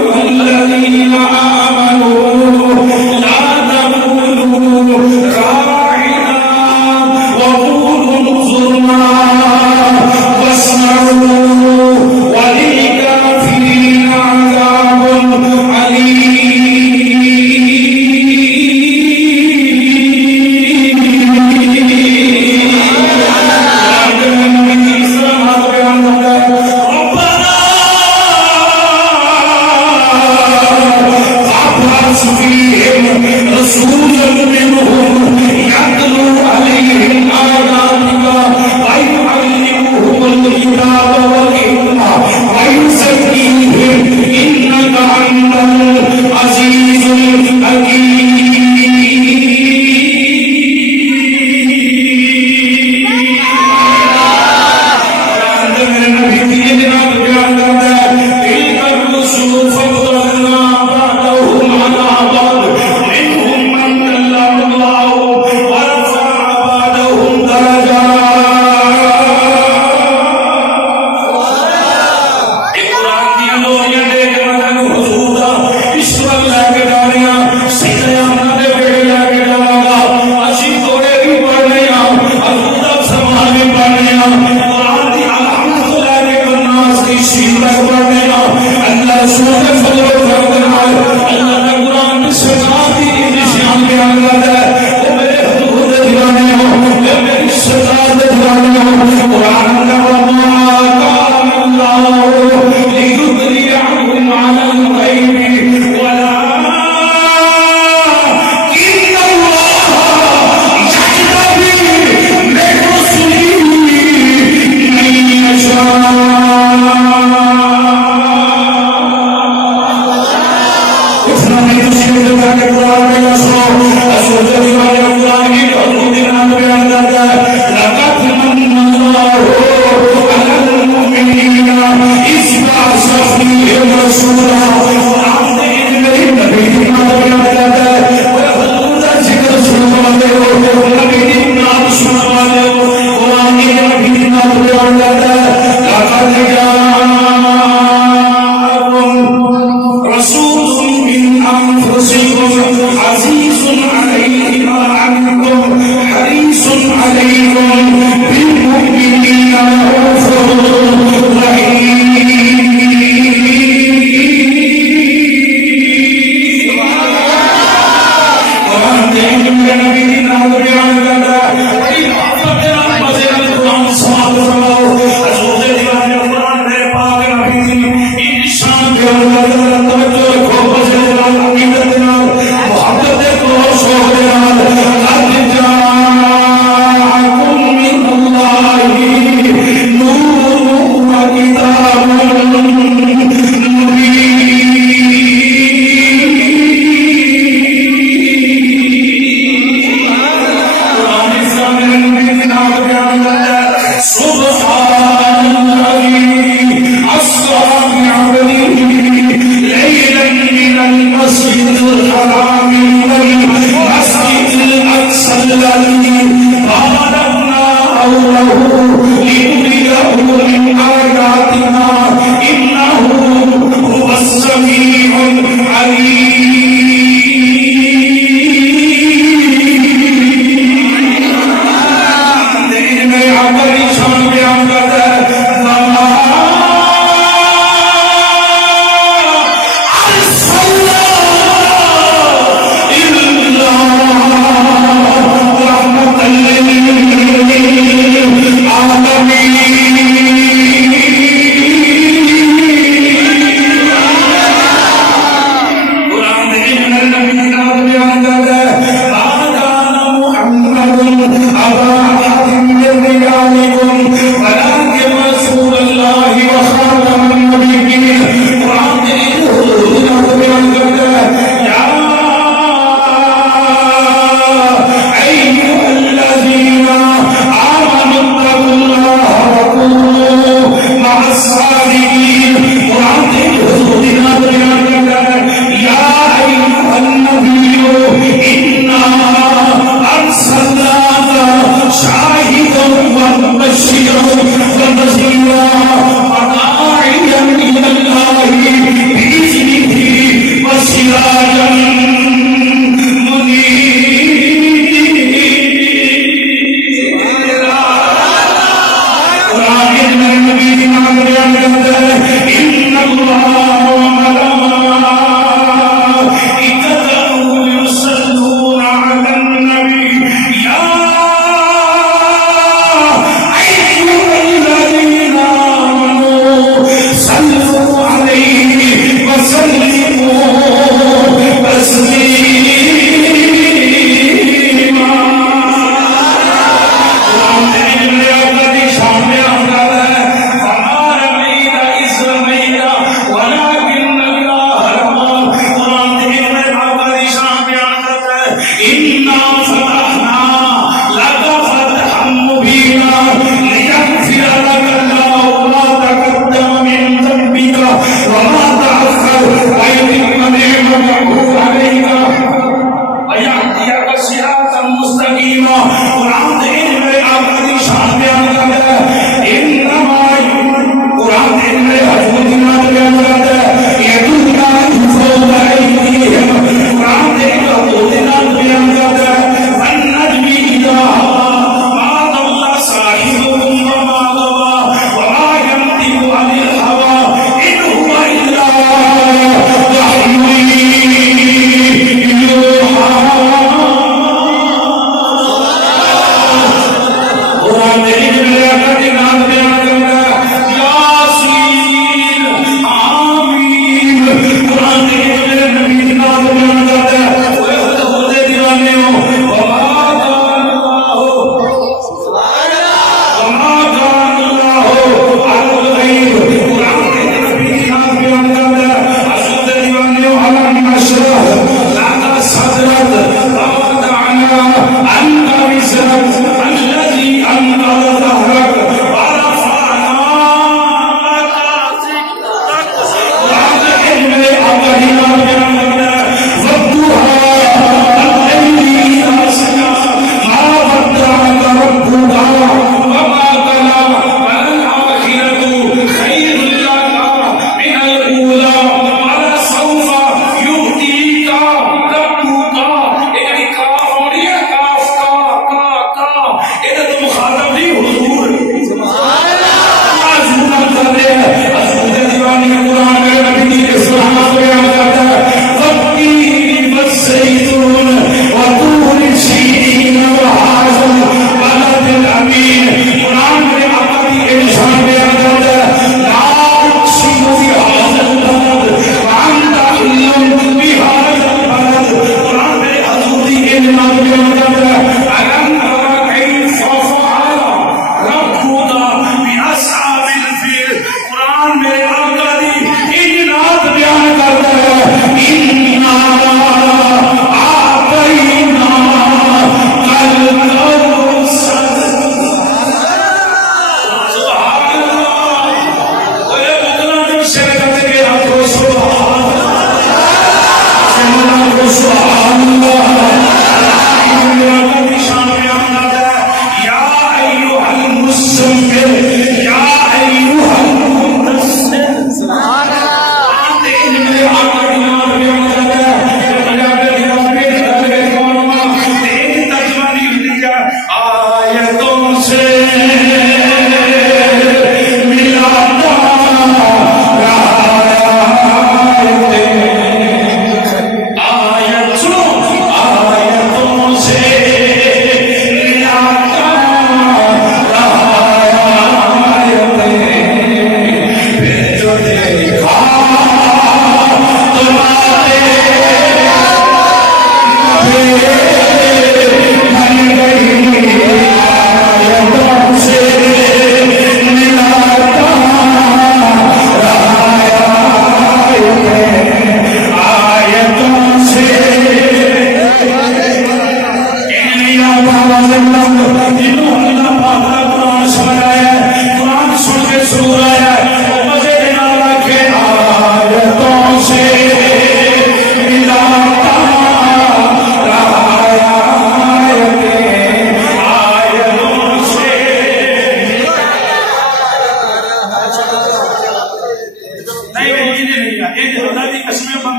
رسول اللہ آپ نے میری نبی کی بات بیان کرتا ہے اور حضور کا ذکر سننے والے ہو نبی کی نام سننے والے ہو قرآن کی نبی کی بات بیان کرتا ہے لقد جاءكم رسول من انفسكم عزيز عليه ما عنكم حريص عليكم بالمؤمنين رؤوف رحيم سبحان اللہ شان بیان کرتا ہے یا ایھا المزمل یا ایھا المدثر سبحان اللہ میرے آقا کی نام بیان کرتا ہے پنجاب کے لفظ میں ترجمہ نہیں دیا آیتوں سے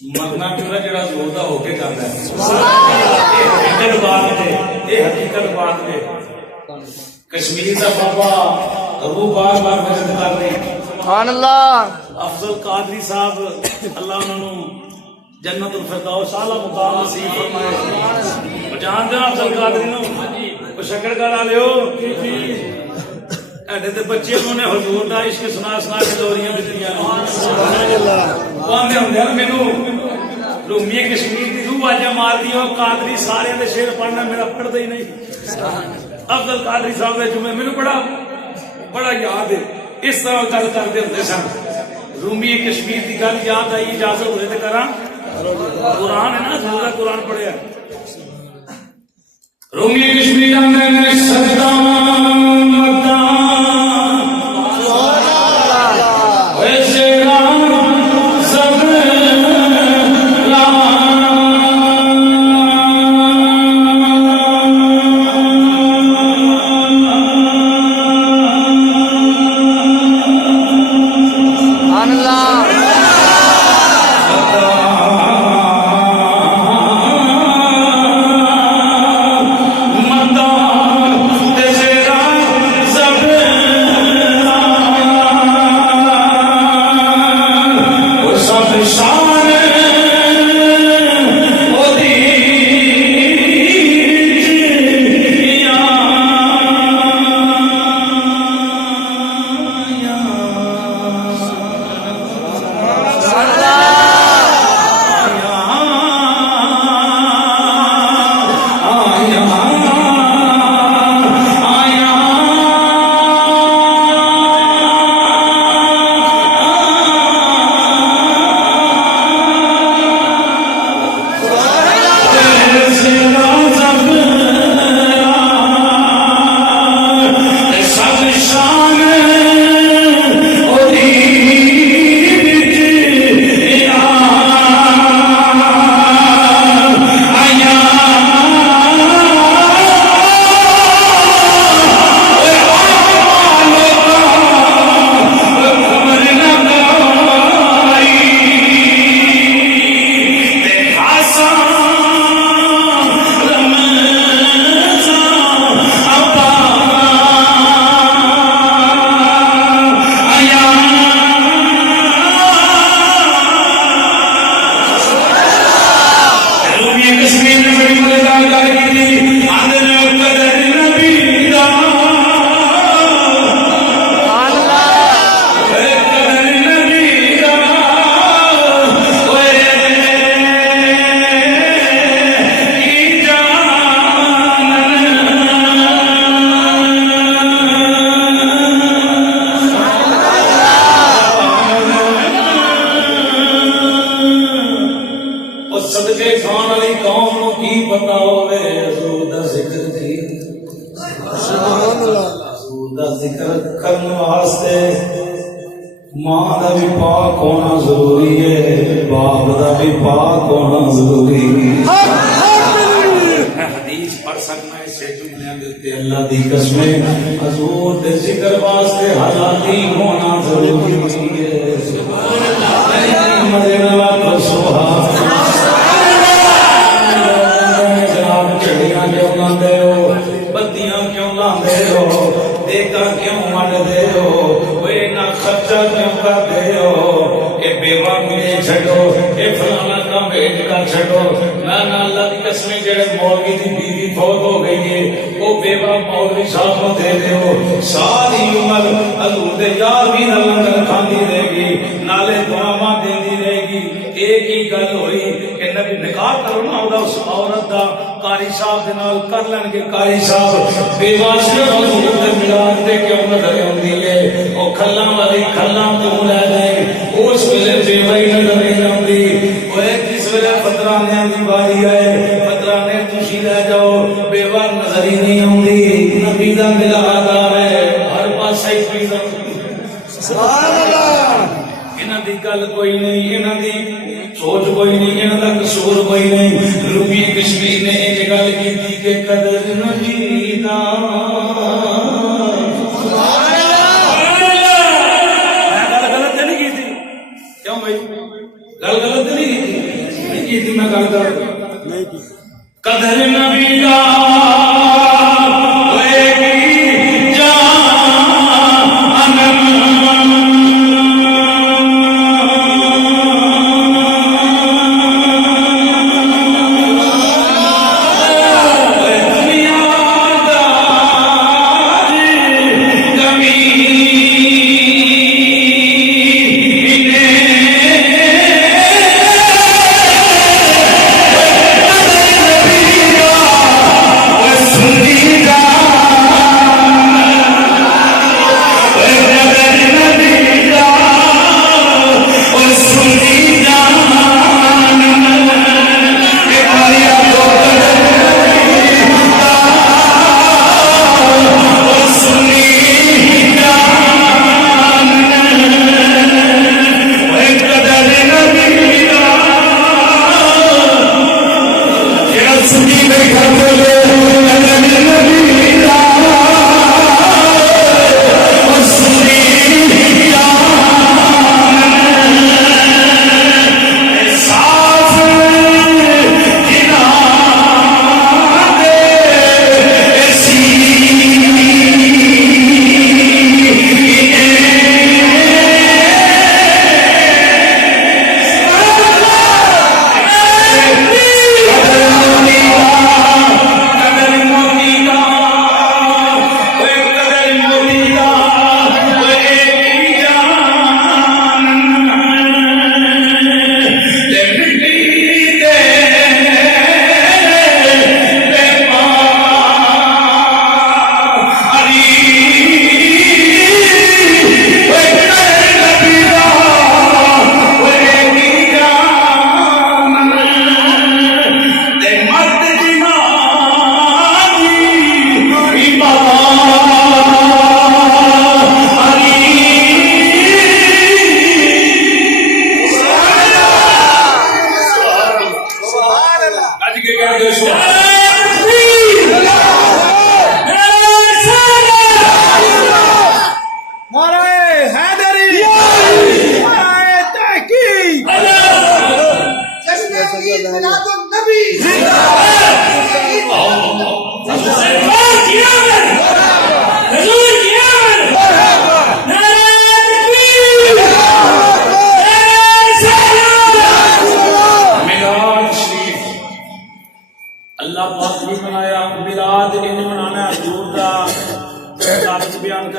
مرنا چورا جڑا زوردہ ہو کے جاتا ہے یہ حقیقت بات ہے کشمیر کا بابا ابو بار بار مدد کر رہے سبحان اللہ افضل قادری صاحب اللہ انہوں جنت الفردوس اعلی مقام نصیب فرمائے جان دے افضل قادری نو شکر کرا لیو ایڈے تے بچے انہوں نے حضور دا عشق سنا سنا کے دوریاں دتیاں سبحان اللہ وہ آندے ہوندے مینوں رومی کشمیر کی روح آجا مار دی اور قادری سارے دے شیر پڑھنا میرا پڑھتا ہی نہیں. افضل قادری صاحب دے جمعے میرے بڑا یاد ہے. اس طرح گل کرتے ہوتے سن. رومی کشمیر کی گل یاد آئی, اجازت ہوئے تو کراں. قرآن ہے نا, سورہ قرآن پڑھیا. رومی کشمیر میں سجدہ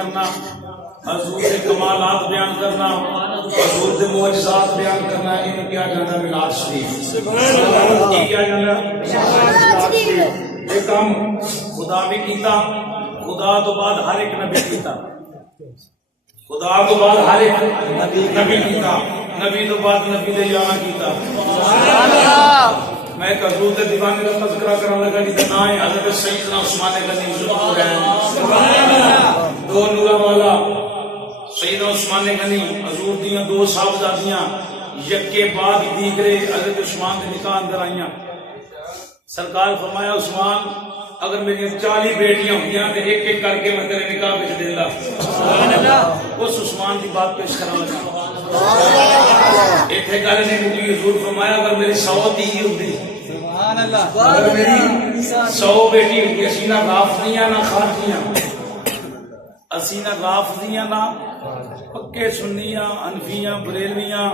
کرنا، حضور کے کمالات بیان کرنا، حضور کے معجزات بیان کرنا، یہ کیا جانا میلاد شریف، یہ کیا جانا یہ کام خدا بھی کیتا، خدا تو بعد ہر ایک نبی کیتا، خدا تو بعد ہر ایک نبی کیتا، نبی تو بعد نبی دے یہاں کیتا۔ میں ایک حضور کے دیوانے کا تذکرہ کرنے لگا جی نا ہے حضرت سیدنا عثمان غنی ذوالقرنین، دو نورا والا سیدنا عثمان غنی، حضور دیاں دو صاحبزادیاں یکے بعد دیگرے حضرت عثمان کے نکاح اندر آئیاں۔ سرکار فرمایا عثمان اگر میری 40 بیٹیاں ہوئیاں تو ایک ایک کر کے میں تیرے نکاح بچ دینا۔ اس عثمان کی بات پیش کرنے لگا، ایک گل نہیں مکی، حضور فرمایا اگر میری 100 دھی ہوتی، اگر میری 100 بیٹی ہوتی، اسی نہ رافضیاں نہ خارجیاں، اسی نہ رافضیاں نہ پکے سنیاں حنفیاں بریلویاں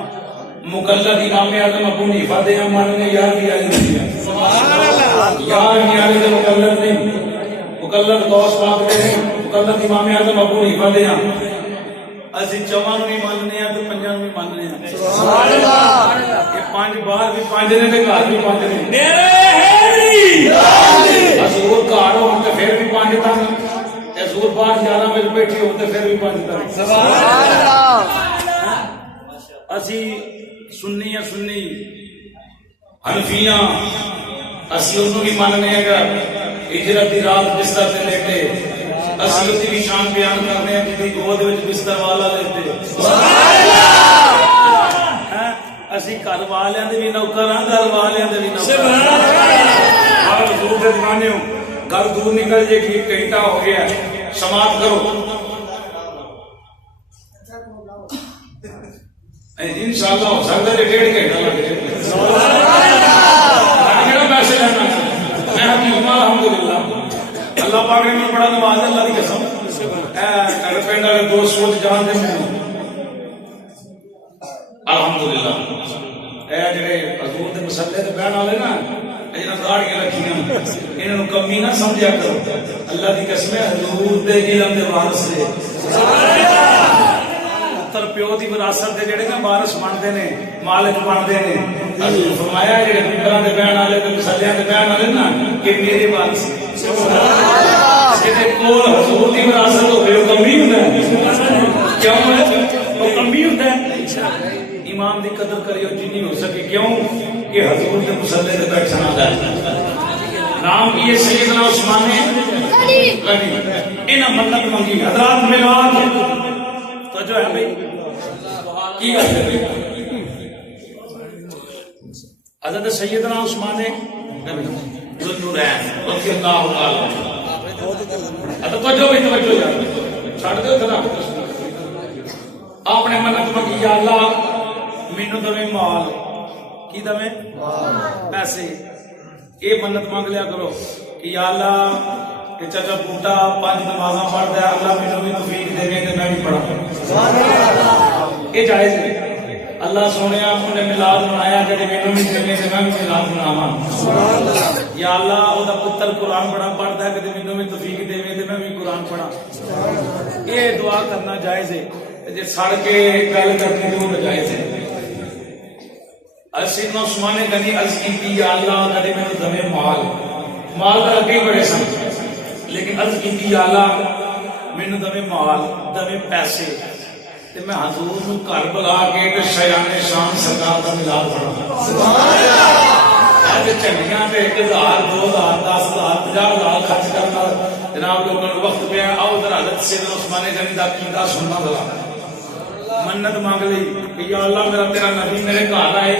مقلد امام اعظم ابو حنیفہ دے ماننے یار بھی آئی نہیں، یار بھی آئی دے مقلد نہیں، مقلد غوث پاک دے مقلد امام اعظم ابو حنیفہ دے اسی چواں بھی ماننے ہیں تو پنجاں بھی ماننے ہیں۔ سبحان اللہ، یہ پانچ باہر بھی پانچ نے تے گھر بھی پانچ نے، میرے ہیری حضور گھر ہون تے پھر بھی پانچ تن، حضور باہر 11 بجے بیٹھے ہون تے پھر بھی پانچ تن۔ سبحان اللہ، اسی سنی حنفیاں اسی انہوں بھی ماننے ہیں گا، ہجرت دی رات بستر تے لیٹے اسی اس کی شان بیان کرنے ہیں کہ گود وچ بستر والا لیتے، اسی گھر والیاں دے وی نوکر ہاں، گھر والیاں دے وی نوکر۔ اور حضور دے دیوانے ہو گھر دور نکل جے کہ گھنٹہ ہو گیا سماعت کرو، انشاءاللہ ہو سکتا ہے 1.5 گھنٹہ لگ جائے، پیسے لینا میں حکیم الحمدللہ اللہ پاک نے میں بڑا نواز ہے، اللہ کی قسم گھر پنڈ والے دوست سوچ جان دے الحمدللہ۔ اے جڑے حضور دے مسلے تے بہن والے نا جنہاں داڑھیاں رکھیاں انہاں نوں کمی نہ سمجھیا کرو، اللہ کی قسم ہے حضور دے علم دے وارث نے، پتر پیو دی وراثت دے جڑے نا وارث بنتے نے، مالک بنتے نے۔ حضور فرمایا جڑے ممبراں دے بہن والے تے مسلیاں دے بہن والے نا کہ میرے وارث جہاں کول حضور دی وراثت ہوے او کمی ہوندا ہے، کیوں ہے او کمی ہوندا ہے؟ امام دی قدر کریو جنی ہو سکے، کیوں کہ حضور دے مصلی تے بیٹھنا ہے۔ نام کی ہے سیدنا عثمان غنی، انہاں منت منگی حضرات میلاد توجہ ہے بھائی کی ہے حضرت سیدنا عثمان غنی ذوالنورین رضی اللہ تعالی توجہ بھی توجہ یار چھڑ دو خدا آپ نے منت منگی یا اللہ مینوں دے مال کی دے پیسے، یہ منت مانگ لیا کرو کہ یا اللہ کہ چچا بوٹا 5 نمازاں پڑھدا ہے، اللہ مینوں بھی توفیق دے تے میں بھی پڑھاں، یہ جائز ہے۔ اللہ سونیا انہیں میلاد منایا کہ مینوں بھی دے تے میں بھی میلاد مناواں، یا اللہ او دا پتر قرآن بڑا پڑھدا ہے کہ مینوں بھی توفیق دے تے میں بھی قرآن پڑھاں، یہ دعا کرنا جائز ہے۔ جے سڑ کے گل کرنی تو جائز ہے۔ سیدنا عثمان غنی عرض کی یا اللہ کدے مینوں دے مال تو اگے بڑے سن، لیکن عرض کی یا اللہ مینوں دے مال دے پیسے تے میں حضور نوں گھر بلا کے تے شایان شان سرکار دا میلاد پڑھاں۔ سبحان اللہ، اج چنگیاں تے 1000 2000 10000 50000 خرچ کرنا جناب لوگوں نوں وقت پیا، آؤ ذرا حضرت سیدنا عثمان غنی دا کیدا سننا ذرا۔ منت مانگ لی کہ یا اللہ میرا تیرا نبی میرے گھر آئے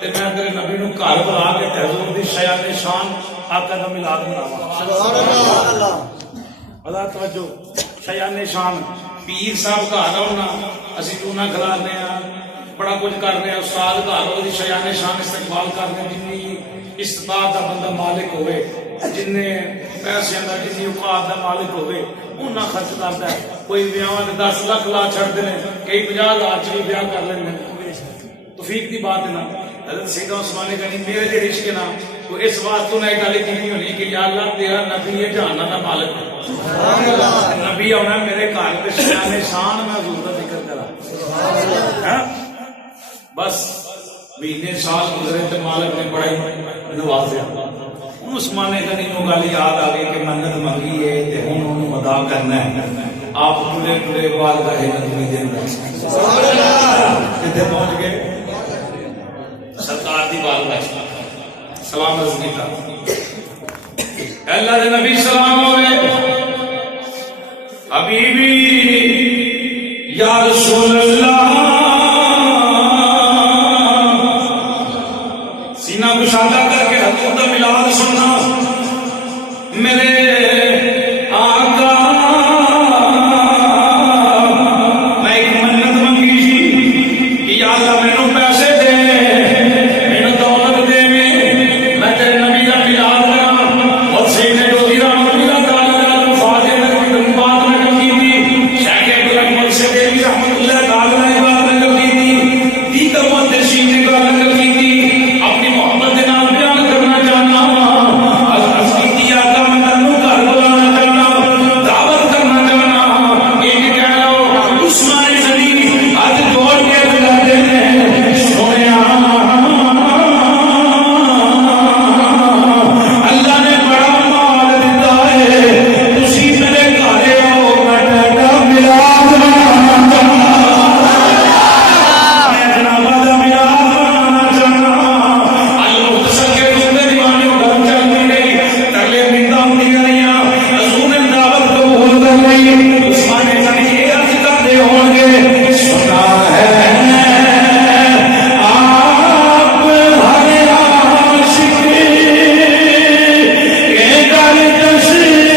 تے میں تیرے نبی نوں گھر بلا کے حضور دی شایان شان آقا دا میلاد مناواں۔ سبحان اللہ، اللہ توجہ شایان شان پیر صاحب گھر آنا اسی چونا کھلانے ہیں، بڑا کچھ کرنے ہیں، استاد گھر وہ شایان شان استقبال کرنے، جنی استطاعت دا بندہ مالک ہوئے، جن پیسے دا جنی اوقات دا مالک ہوئے انہاں خرچ کرتا ہے۔ کوئی بیاواں 10 لاکھ لا چھڑتے ہیں، کئی 50,000 چ بھی بیاہ کر لیں، توفیق دی بات ہے نا۔ حضرت سیدنا عثمان غنی میرے جڑے عشق نا وہ اس واسطے نے گل کی ہونی کہ یا اللہ تیرا نبی ہے جہان دا مالک ہے، نبی آنا میرے گھر کے شان میں حضور کا ذکر کرا بس مہینے سال گزرے تو مالک نے بڑا ہی نوازیا اس زمانے کا نہیں گل یاد آ گئی کہ منت منگی ہے تے ہن انہوں ادا کرنا ہے آپ پورے پورے وال کا ہے نبی دین کتے پہنچ گئے سرکار دی بال کا سلام عرض کیتا اللہ دے نبی سلام ہوئے حبیبی یا رسول اللہ سینہ کشادہ کر کے حضور دا ملاد سننا میرے آقا میں ایک منت منگی تھی کہ یا اللہ میں نو پیسے دے میں نو دولت دے میں تیرے نبی دا ملاد کرا اور سینے جو دیرہ مدینہ تعالیٰ فاتح میں کوئی بات میں کمی تھی شیخ ابراہیم مرشد علی رحمت اللہ تعالیٰ نے بات میں کمی تھی دیگر مدرسین نے بات میں کمی تھی اپنی محبت کے نام بیان کرنا چاہنا حضرت آقا میں تنو گھر بلانا چاہنا دعوت کرنا چاہنا ایک کہہ لو عثمان غنی آج دوڑ کے بلاتے ہیں سویا اللہ نے بڑا مال دیتا ہے تسی میرے گھر آؤ میں ٹیٹا ملاد بنانا چاہنا میں جنابہ دا ملاد بنانا چاہنا المختصر کے دوسرے دیوانیوں گھر چلتی گئی ترلے مندہ ہوتی گئیاں رسول دعوت قبول کر گئی عثمان غنی یہ عرض کرتے ہوں گے سنا ہے آپ ہر عاشق کے در تشریف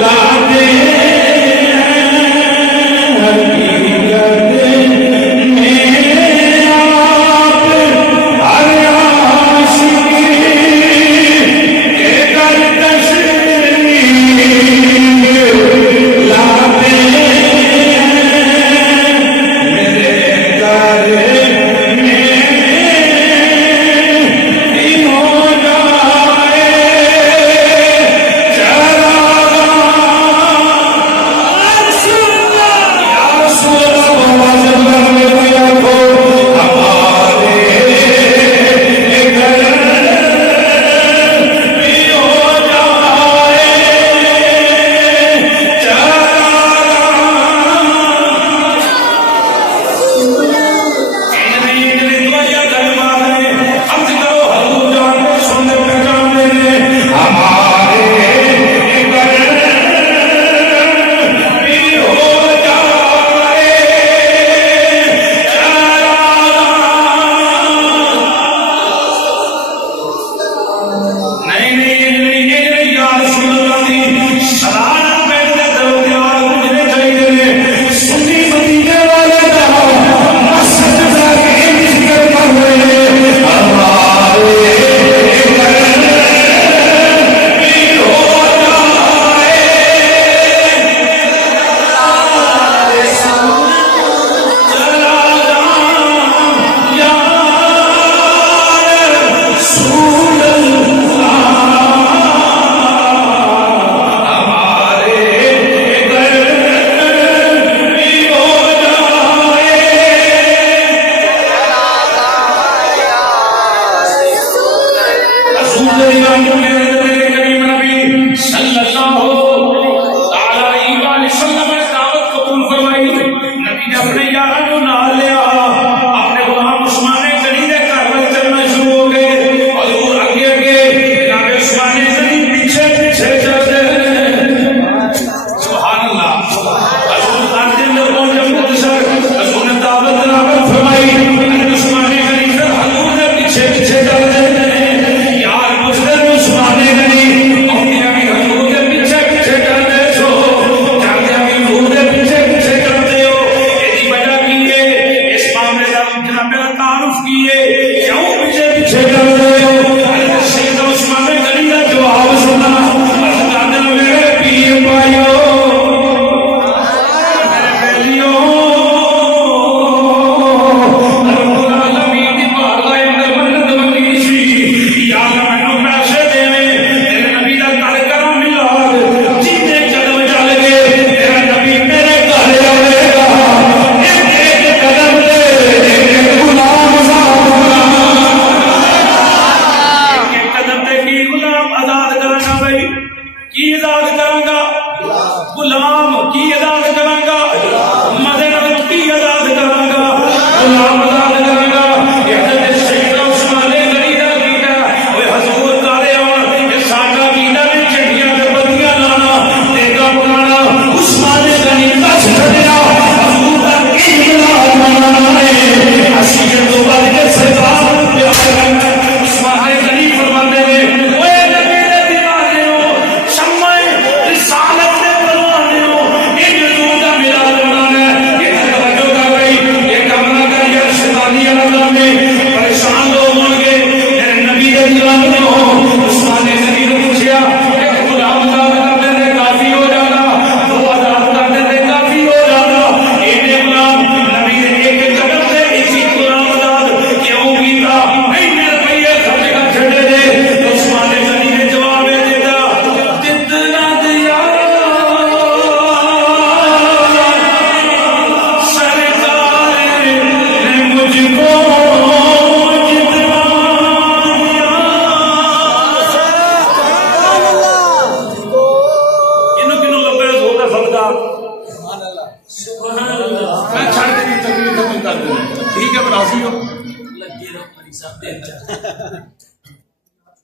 لاتے کر دینا ٹھیک ہے راضی ہو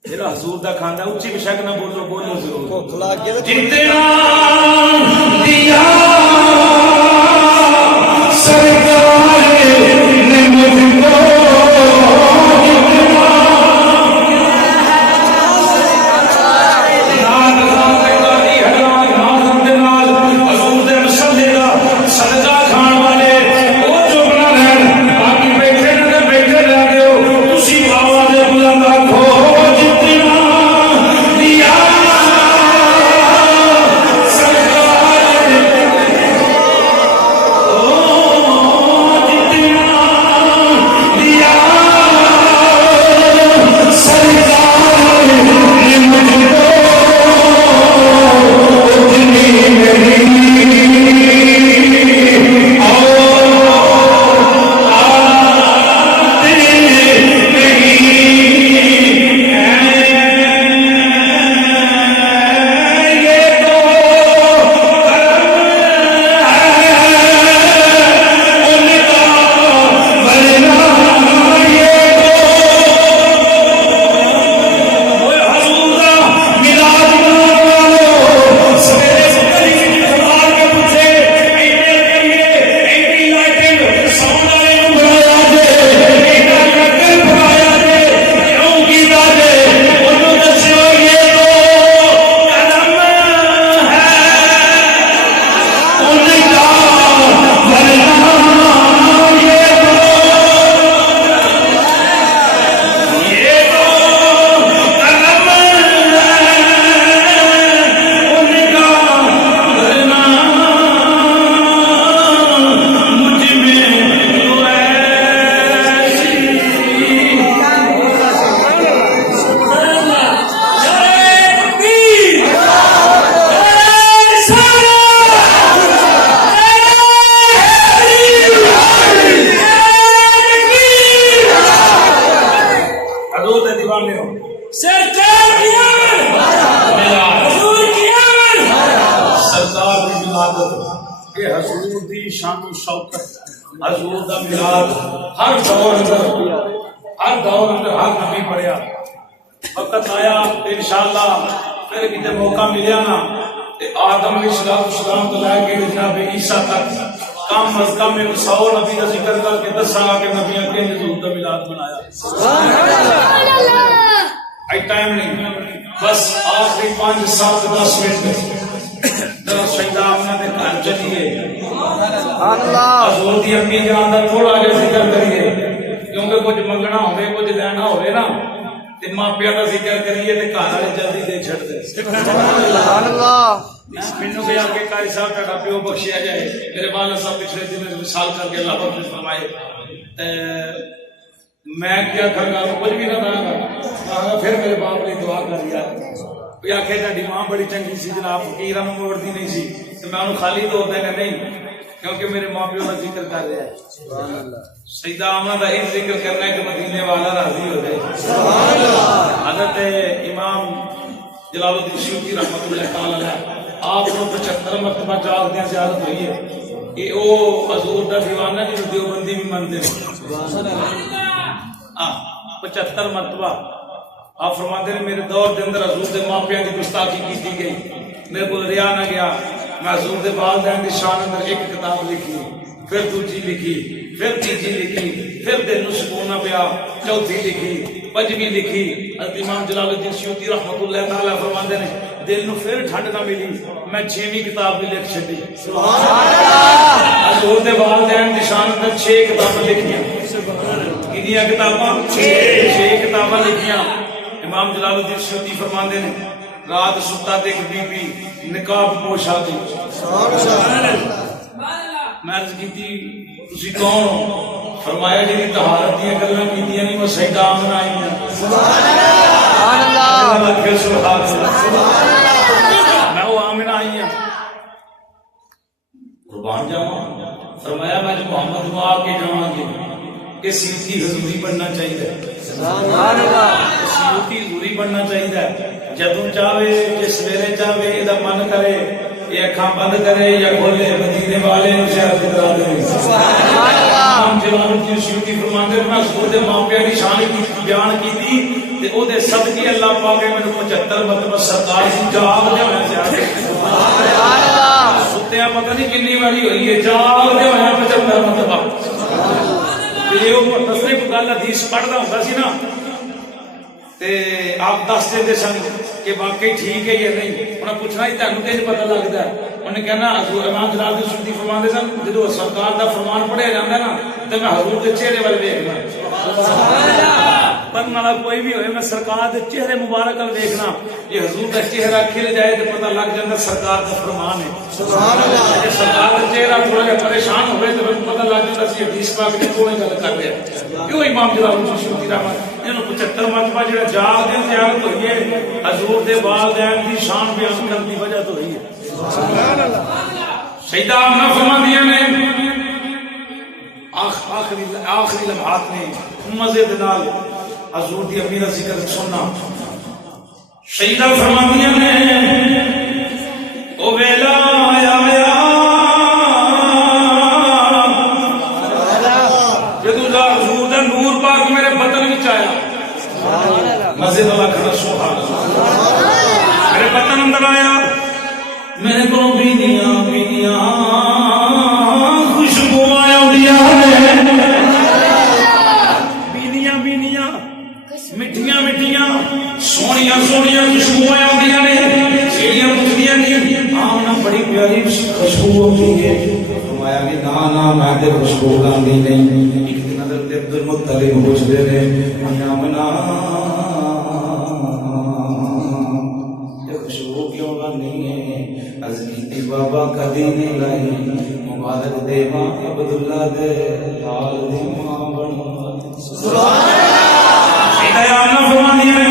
میرا حضور دا کھانا اچھی بشک نہ بولو بولو ضرور جتنا دیا سرکار نے مجھ کو میں کیا کرنا کچھ بھی نہ کرنا پھر میرے باپ نے دعا کر دیا آخر تاری ماں بڑی چنگی سی جناب فقیراں موڑتی نہیں سی تو میں انہوں خالی طور دینا نہیں کیونکہ میرے ماں پیو کا ذکر کر رہا ہے سیدہ آمنہ کا ایک ذکر کرنا ہے کہ مدینے والا راضی ہو جائے حضرت امام جلال الدین سیوطی رحمۃ اللہ تعالی آپ کو 75 مرتبہ جاگ دیا زیارت ہوئی ہے کہ وہ حضور دا دیوانہ کی دیوبندی بھی منتے ہیں 75 مرتبہ آپ فرماتے ہیں میرے دور کے اندر حضور کے ماپیاں کی گستاخی کی گئی میرے کو ریا نہ گیا میں حضور کے والدین کی شان اندر ایک کتاب لکھی پھر دوسری لکھی پھر تیسری لکھی پھر دل نو سکون نہ پیا چوتھی لکھی پنجویں لکھی حضرت امام جلال الدین سیوطی رحمۃ اللہ تعالی فرماتے ہیں دل نو پھر ٹھنڈ نہ ملی میں 6ویں کتاب بھی لکھ چھڈی سبحان اللہ حضور کے والدین کی شان اندر 6 کتاباں لکھیاں کنیاں کتاباں 6 کتاباں لکھیاں امام جلال الدین سیوطی فرماندے نے رات ستا دیکھ بی بی نقاب پوشا دی میں عرض کی تسی کون ہو فرمایا جی طہارت دی گلاں کیتیاں نہیں وہ سیدہ آمنہ آئی ہیں سبحان اللہ سبحان اللہ میں وہ آمنہ آئی ہیں قربان جاواں فرمایا میں جو محمد کو آ کے جاواں گی کہ سیوطی حضوری بننا چاہیے سبحان اللہ سیوطی حضوری بننا چاہیے جدوں چاہے جس ویلے چاہے یہ من کرے یہ اکھاں بند کرے یا کھولے مدینے والے نو زیارت کرا دے سبحان اللہ حضور دے ماپیاں دی شان بیان کیتی تے او دے صدقے اللہ پاک نے مینوں 75 مرتبہ سرکار دی جاگ دے ہوئے سے سبحان اللہ ستیا پتہ نہیں کتنی واری ہوئی ہے جاگ دے ہوئے 75 مرتبہ تے او تصریف گل حدیث پڑھدا ہوندا سی نا تے آپ دس دے سن کہ واقعی ٹھیک ہے یا نہیں انہیں پوچھنا ہی تینوں کہ پتہ لگتا ہے انہیں کہنا حضور امام جلال الدین سیوطی فرماندے سن جدو سرکار دا فرمان پڑھیا جاندا ہے نا تے میں حضور دے چہرے ول ویکھنا پڑھن والا کوئی بھی ہوئے میں سرکار دے چہرے مبارک ول ویکھنا یہ حضور دا چہرہ کھل جائے تے پتہ لگ جاندا سرکار دا فرمان ہے سبحان اللہ جے سرکار دا چہرہ تھوڑا جہا پریشان ہوئے تے پتہ لگ جاندا سی حدیث پاک دی کوئی گل کر رہا کیوں امام جلال الدین سیوطی رحمۃ انہوں 75 مرتبہ جڑا جاگ دے زیارت ہوئی ہے حضور دے والدین دی شان بیان کرنے کی وجہ تو ہوئی ہے سبحان اللہ سیدہ آمنہ فرماندیاں نے آخری لمحات میں مزے دے نال حضور دی امی دا ذکر سننا سیدہ فرماندیاں نے او ویلا آیا جدو حضور دا نور پاک میرے بدن وچ آیا مزے والا کھڑا سبحان اللہ میرے بدن اندر آیا میرے کو بینیاں خوشبو آیا بینیاں مٹھیاں سونیاں خوشبو آیا چیڑیاں پوچھدیاں نہیں آنا بڑی پیاری خوشبو ہوتی ہے فرمایا کہ نا میں تے خوشبو لاندی نہیں ایک دن حضرت عبد المطلب پوچھدے نے آمنہ خوشبو کیوں لاندی ہے عرض کیتی بابا کدی نہیں لائی مبارک دے ماں عبداللہ دے لال دی ماں بن سبحان اللہ سیدہ آمنہ فرماندیاں نے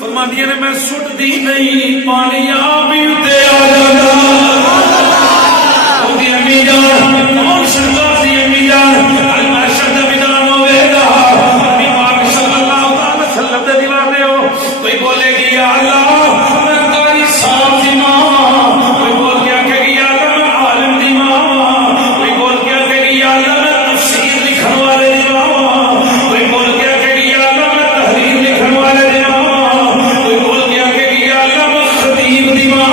فرماندیاں نے میں سٹ دی نہیں پانی آپ ہی اتنے آ جاتا امی امی جان اور سرکار دی امی جان المرشد بدان ہوئے گا امی پاک صلی اللہ علیہ وسلم دے دیوانے ہو کوئی بولے گی یا اللہ میں قاری صاحب دی ماں کوئی بول کے آکے گی یا اللہ میں عالم دی ماں کوئی بول کے آکے گی یا اللہ میں تفسیر لکھن والے دی ماں کوئی بول کے آکے گی یا اللہ میں تحریر لکھن والے دی ماں خطیب دی ماں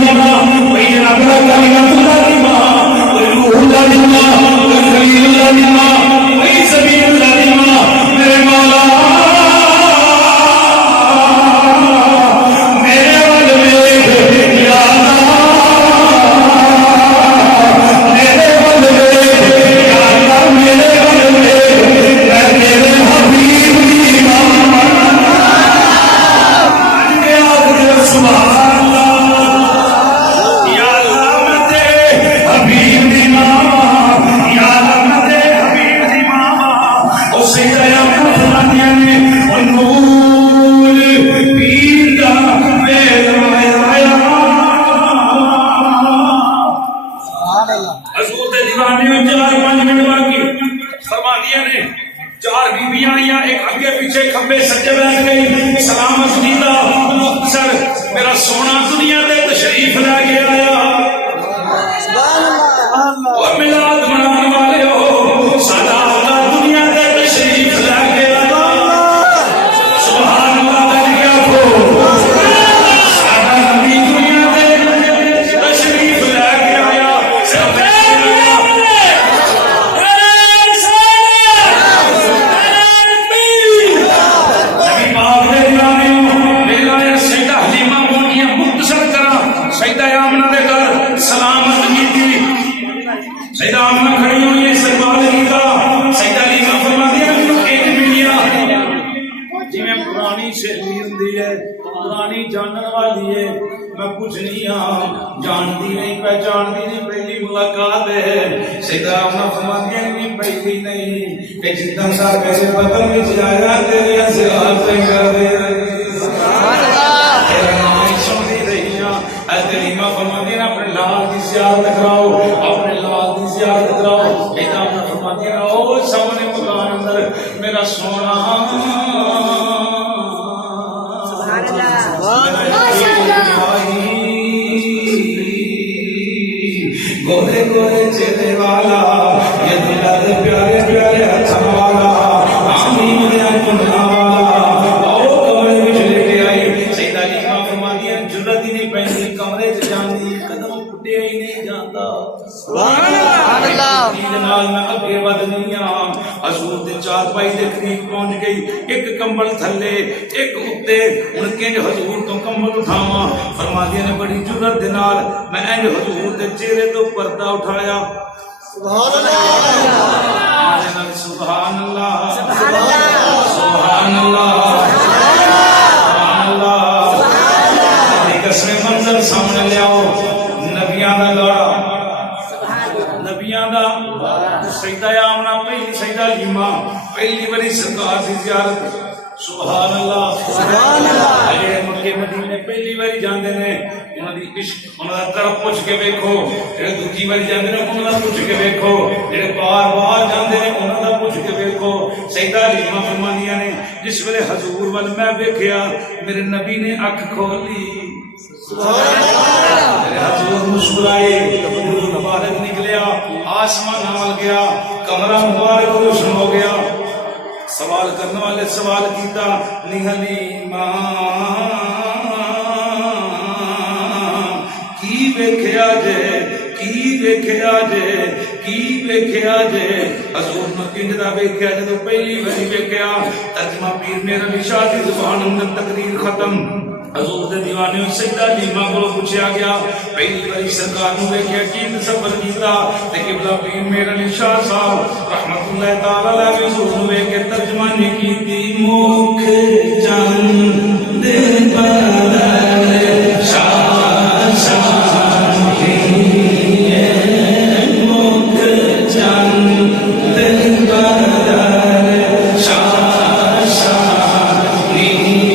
دیما کوئی جناب کلمۃ اللہ دیما کوئی روح اللہ دیما کوئی خلیل اللہ دیما کوئی سبیل اللہ دیما میرے مولا میرے ول ویکھ یا اللہ میرے ول ویکھ یا اللہ میرے ول ویکھ میں تیرے حبیب دی سبحان اللہ یا اللہ میں تیرے حبیب دی ماں یا اللہ میں تیرے حبیب دی ماں او سیدہ فرمایا نے او نور پیر دا میرا حضور دے دیوانے 4-5 منٹ باقی فرمایا نے 4 بیویاں آئیاں ایک اگے پیچھے کھمبے سجے بیٹھ گئی سلامت دیدہ سر میرا سونا دنیا دے تشریف لے کے آیا اور میلاد منانے والے ہو ساڈا آقا دنیا دے تشریف لے کے آیا سبحان اللہ دے آکھو ساڈا نبی دنیا دے تشریف لے کے آیا سیدہ آمنہ دے گھر سلامت کی سیدہ آمنہ کھڑی ہوئی ہے استقبال کیتا سیدہ حلیمہ فرماتی ہے کہ ایک ملیا جی میں پرانی شہری ہوندی ہے پرانی جانن والی ہے میں کچھ نہیں ہاں جانتی نہیں پہچانتی نہیں پہلی ملاقات ہے سیدہ آمنہ فرماتی ہے کہ پہلی نہیں کہ جتنا سال پہلے بدن میں جایا تیرے انسیات سے کر دے حلیمہ فرماتی ہے اپنے لال کی زیارت کراؤ اپنے لال کی زیارت کراؤ ایدہ اپنا فرماتی ہے او سامنے مکان اندر میرا سونا گورے گورے چہرے والا یہ دلہ دے پیارے پیارے ہتھا والا آمین دے آنکھنا والا او کمرے میں چلے کے آئی سیدہ حلیمہ فرماتی ہے جرت ہی نہیں پہنی کمرے سے جاندی قدم پھٹے ہی نہیں جانتا سبحان اللہ نال میں اگے ود نہیں ہاں حضور دے چارپائی دے قریب پہنچ گئی ایک کمبل تھلے ایک اتے ان کے حضور تو کمبل اٹھاواں فرماتی نے بڑی جرت دے نال میں انج حضور دے چہرے تو پردہ اٹھایا سبحان اللہ سبحان اللہ سبحان اللہ سبحان اللہ سبحان اللہ کسرے منظر سامنے لے آؤ نبیان دا گاڑا نبیان دا سیدہ آمنہ پہلی سیدہ حلیمہ پہلی بڑی سرکار دی زیارت سبحان اللہ سبحان اللہ اجے مکے مدینے پہلی باری جاندے نے انہاں دی عشق انہاں دا طرف پوچھ کے ویکھو جڑے دوجی باری جاندے نے انہاں دا پوچھ کے ویکھو جڑے بار بار جاندے نے انہاں دا پوچھ کے ویکھو سیدہ حلیمہ فرماندیاں نے جس ویلے حضور ول میں ویکھیا میرے نبی نے اکھ کھولی سبحان اللہ میرے حضور مسکرائے نور مبارک نکلیا آسمان نال گیا کمرہ مبارک روشن ہو گیا سوال کرنے والے سوال کیتا نی حلیمہ کی ویکھیا جے کی ویکھیا جے کی ویکھیا جے حضور نے کنج دا ویکھیا جدوں پہلی واری ویکھیا ترجمہ پیر میرا علی شاہ دی زبان اندر تقریر ختم حضور دے دیوانے سیدہ حلیمہ کو پوچھا گیا پہلی باری سرکار نو ویکھیا کی تصور کیتا تے قبلہ پیر میرا علی شاہ صاحب رحمت اللہ تعالی علیہ حضور نو ویکھ کے ترجمہ نہیں کیتی مکھ چند بدل شاہ شاہ مکھ چند بدل شاہ شاہ شاہ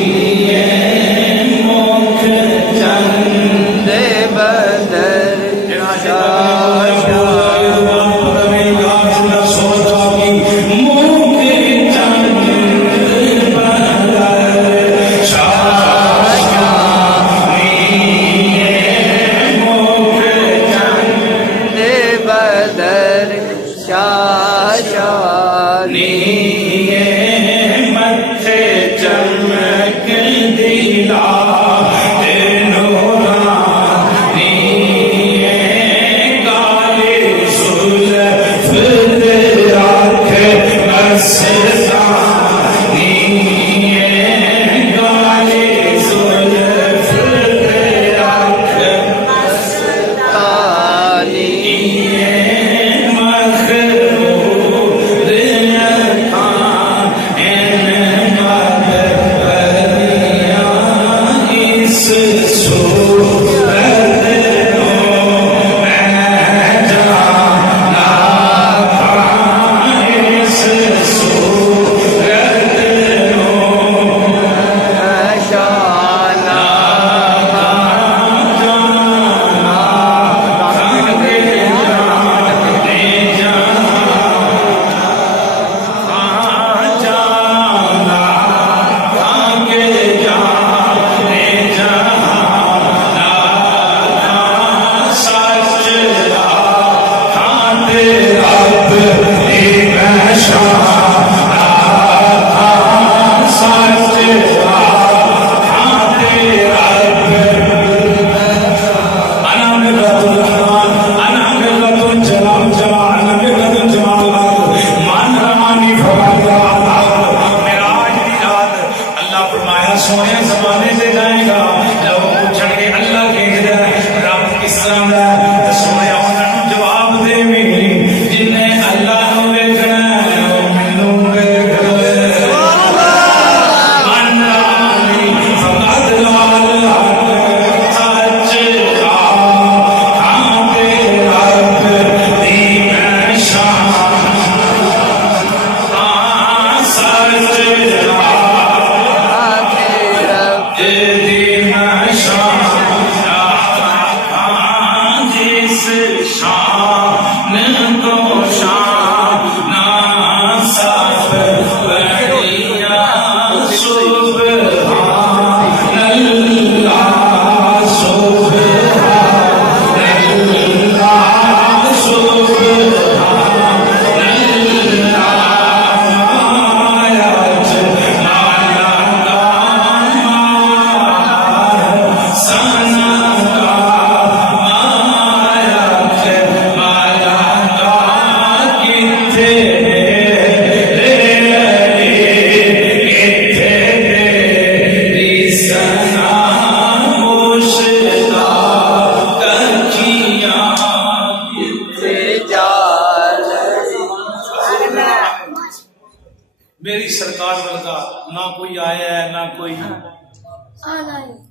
میری سرکار ورگا نہ کوئی آیا ہے نہ کوئی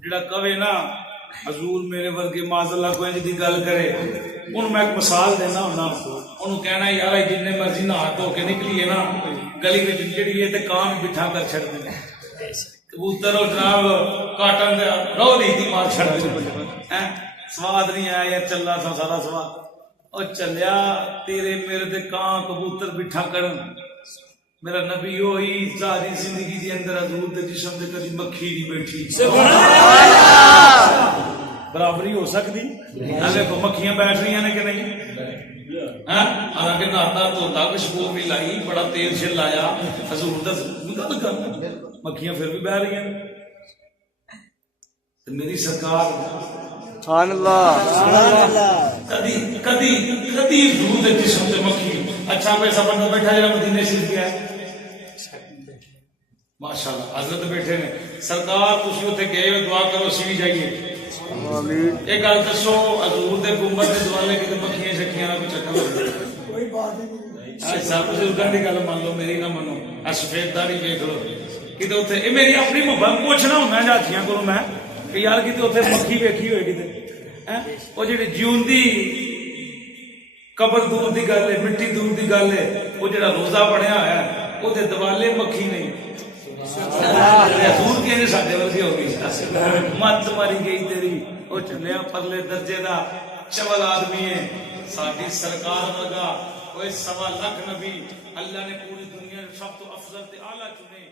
جڑا کہے نا حضور میرے ورگے معاذ اللہ کوئی جی گل کرے ان میں ایک مثال دینا ہونا انہوں کہنا یار جن مرضی نہ ہاتھ ہو کے نکلیے نا گلی میں جڑی ہے تے کام بٹھا کر چھڑ دیں کبوتر اور جناب کاٹن دے رو نہیں تھی مار چھڑ دیں سواد نہیں آیا یا چلا سا سارا سواد اور چلیا تیرے میرے دے کان کبوتر بٹھا کرن میرا نبی ہوئی ساری زندگی دی اندر حضور دے جسم دے کدی مکھی نہیں بیٹھی برابری ہو سکتی اگر کو مکھیاں بیٹھ رہی ہیں کہ نہیں حالانکہ نہاتا دھوتا خوشبو بھی لائی بڑا تیل شل لایا حضور دا گل کر مکھیاں پھر بھی بہ رہی ہیں میری سرکار سبحان اللہ کدی کدی کدی حضور دے جسم دے مکھی اچھا پیسہ بندہ بیٹھا جا مدینے شریف گیا ماشاءاللہ حضرت بیٹھے نے سرکار تسی اوتھے گئے ہو دعا کرو اسی بھی جائیے ایک گل دسو حضور دے گنبد دے دوالے کتے مکھیاں شکھیاں نہ کوئی چکر ہو کوئی بات نہیں سب بزرگاں دی گل مان لو میری نہ منو سفید داڑھی ویکھ لو کتے اوتھے اے میری اپنی محبت پوچھنا ہوندا جاتیاں کولوں میں کہ یار کتے اوتھے مکھی ویکھی ہوئے کتے او جڑی جیوندی قبر دور دی گل ہے مٹی دور دی گل ہے وہ جڑا روزہ پڑھیا ہوا ہے وہ تے دوالے مکھی نہیں حضور کے ساڈے ورگی ہو گئی مت ماری گئی تیری وہ چلیا پرلے درجے دا چول آدمی ہے ساڈی سرکار ورگا کوئی 1.25 لاکھ نبی اللہ نے پوری دنیا سب تو افضل تے اعلی چنے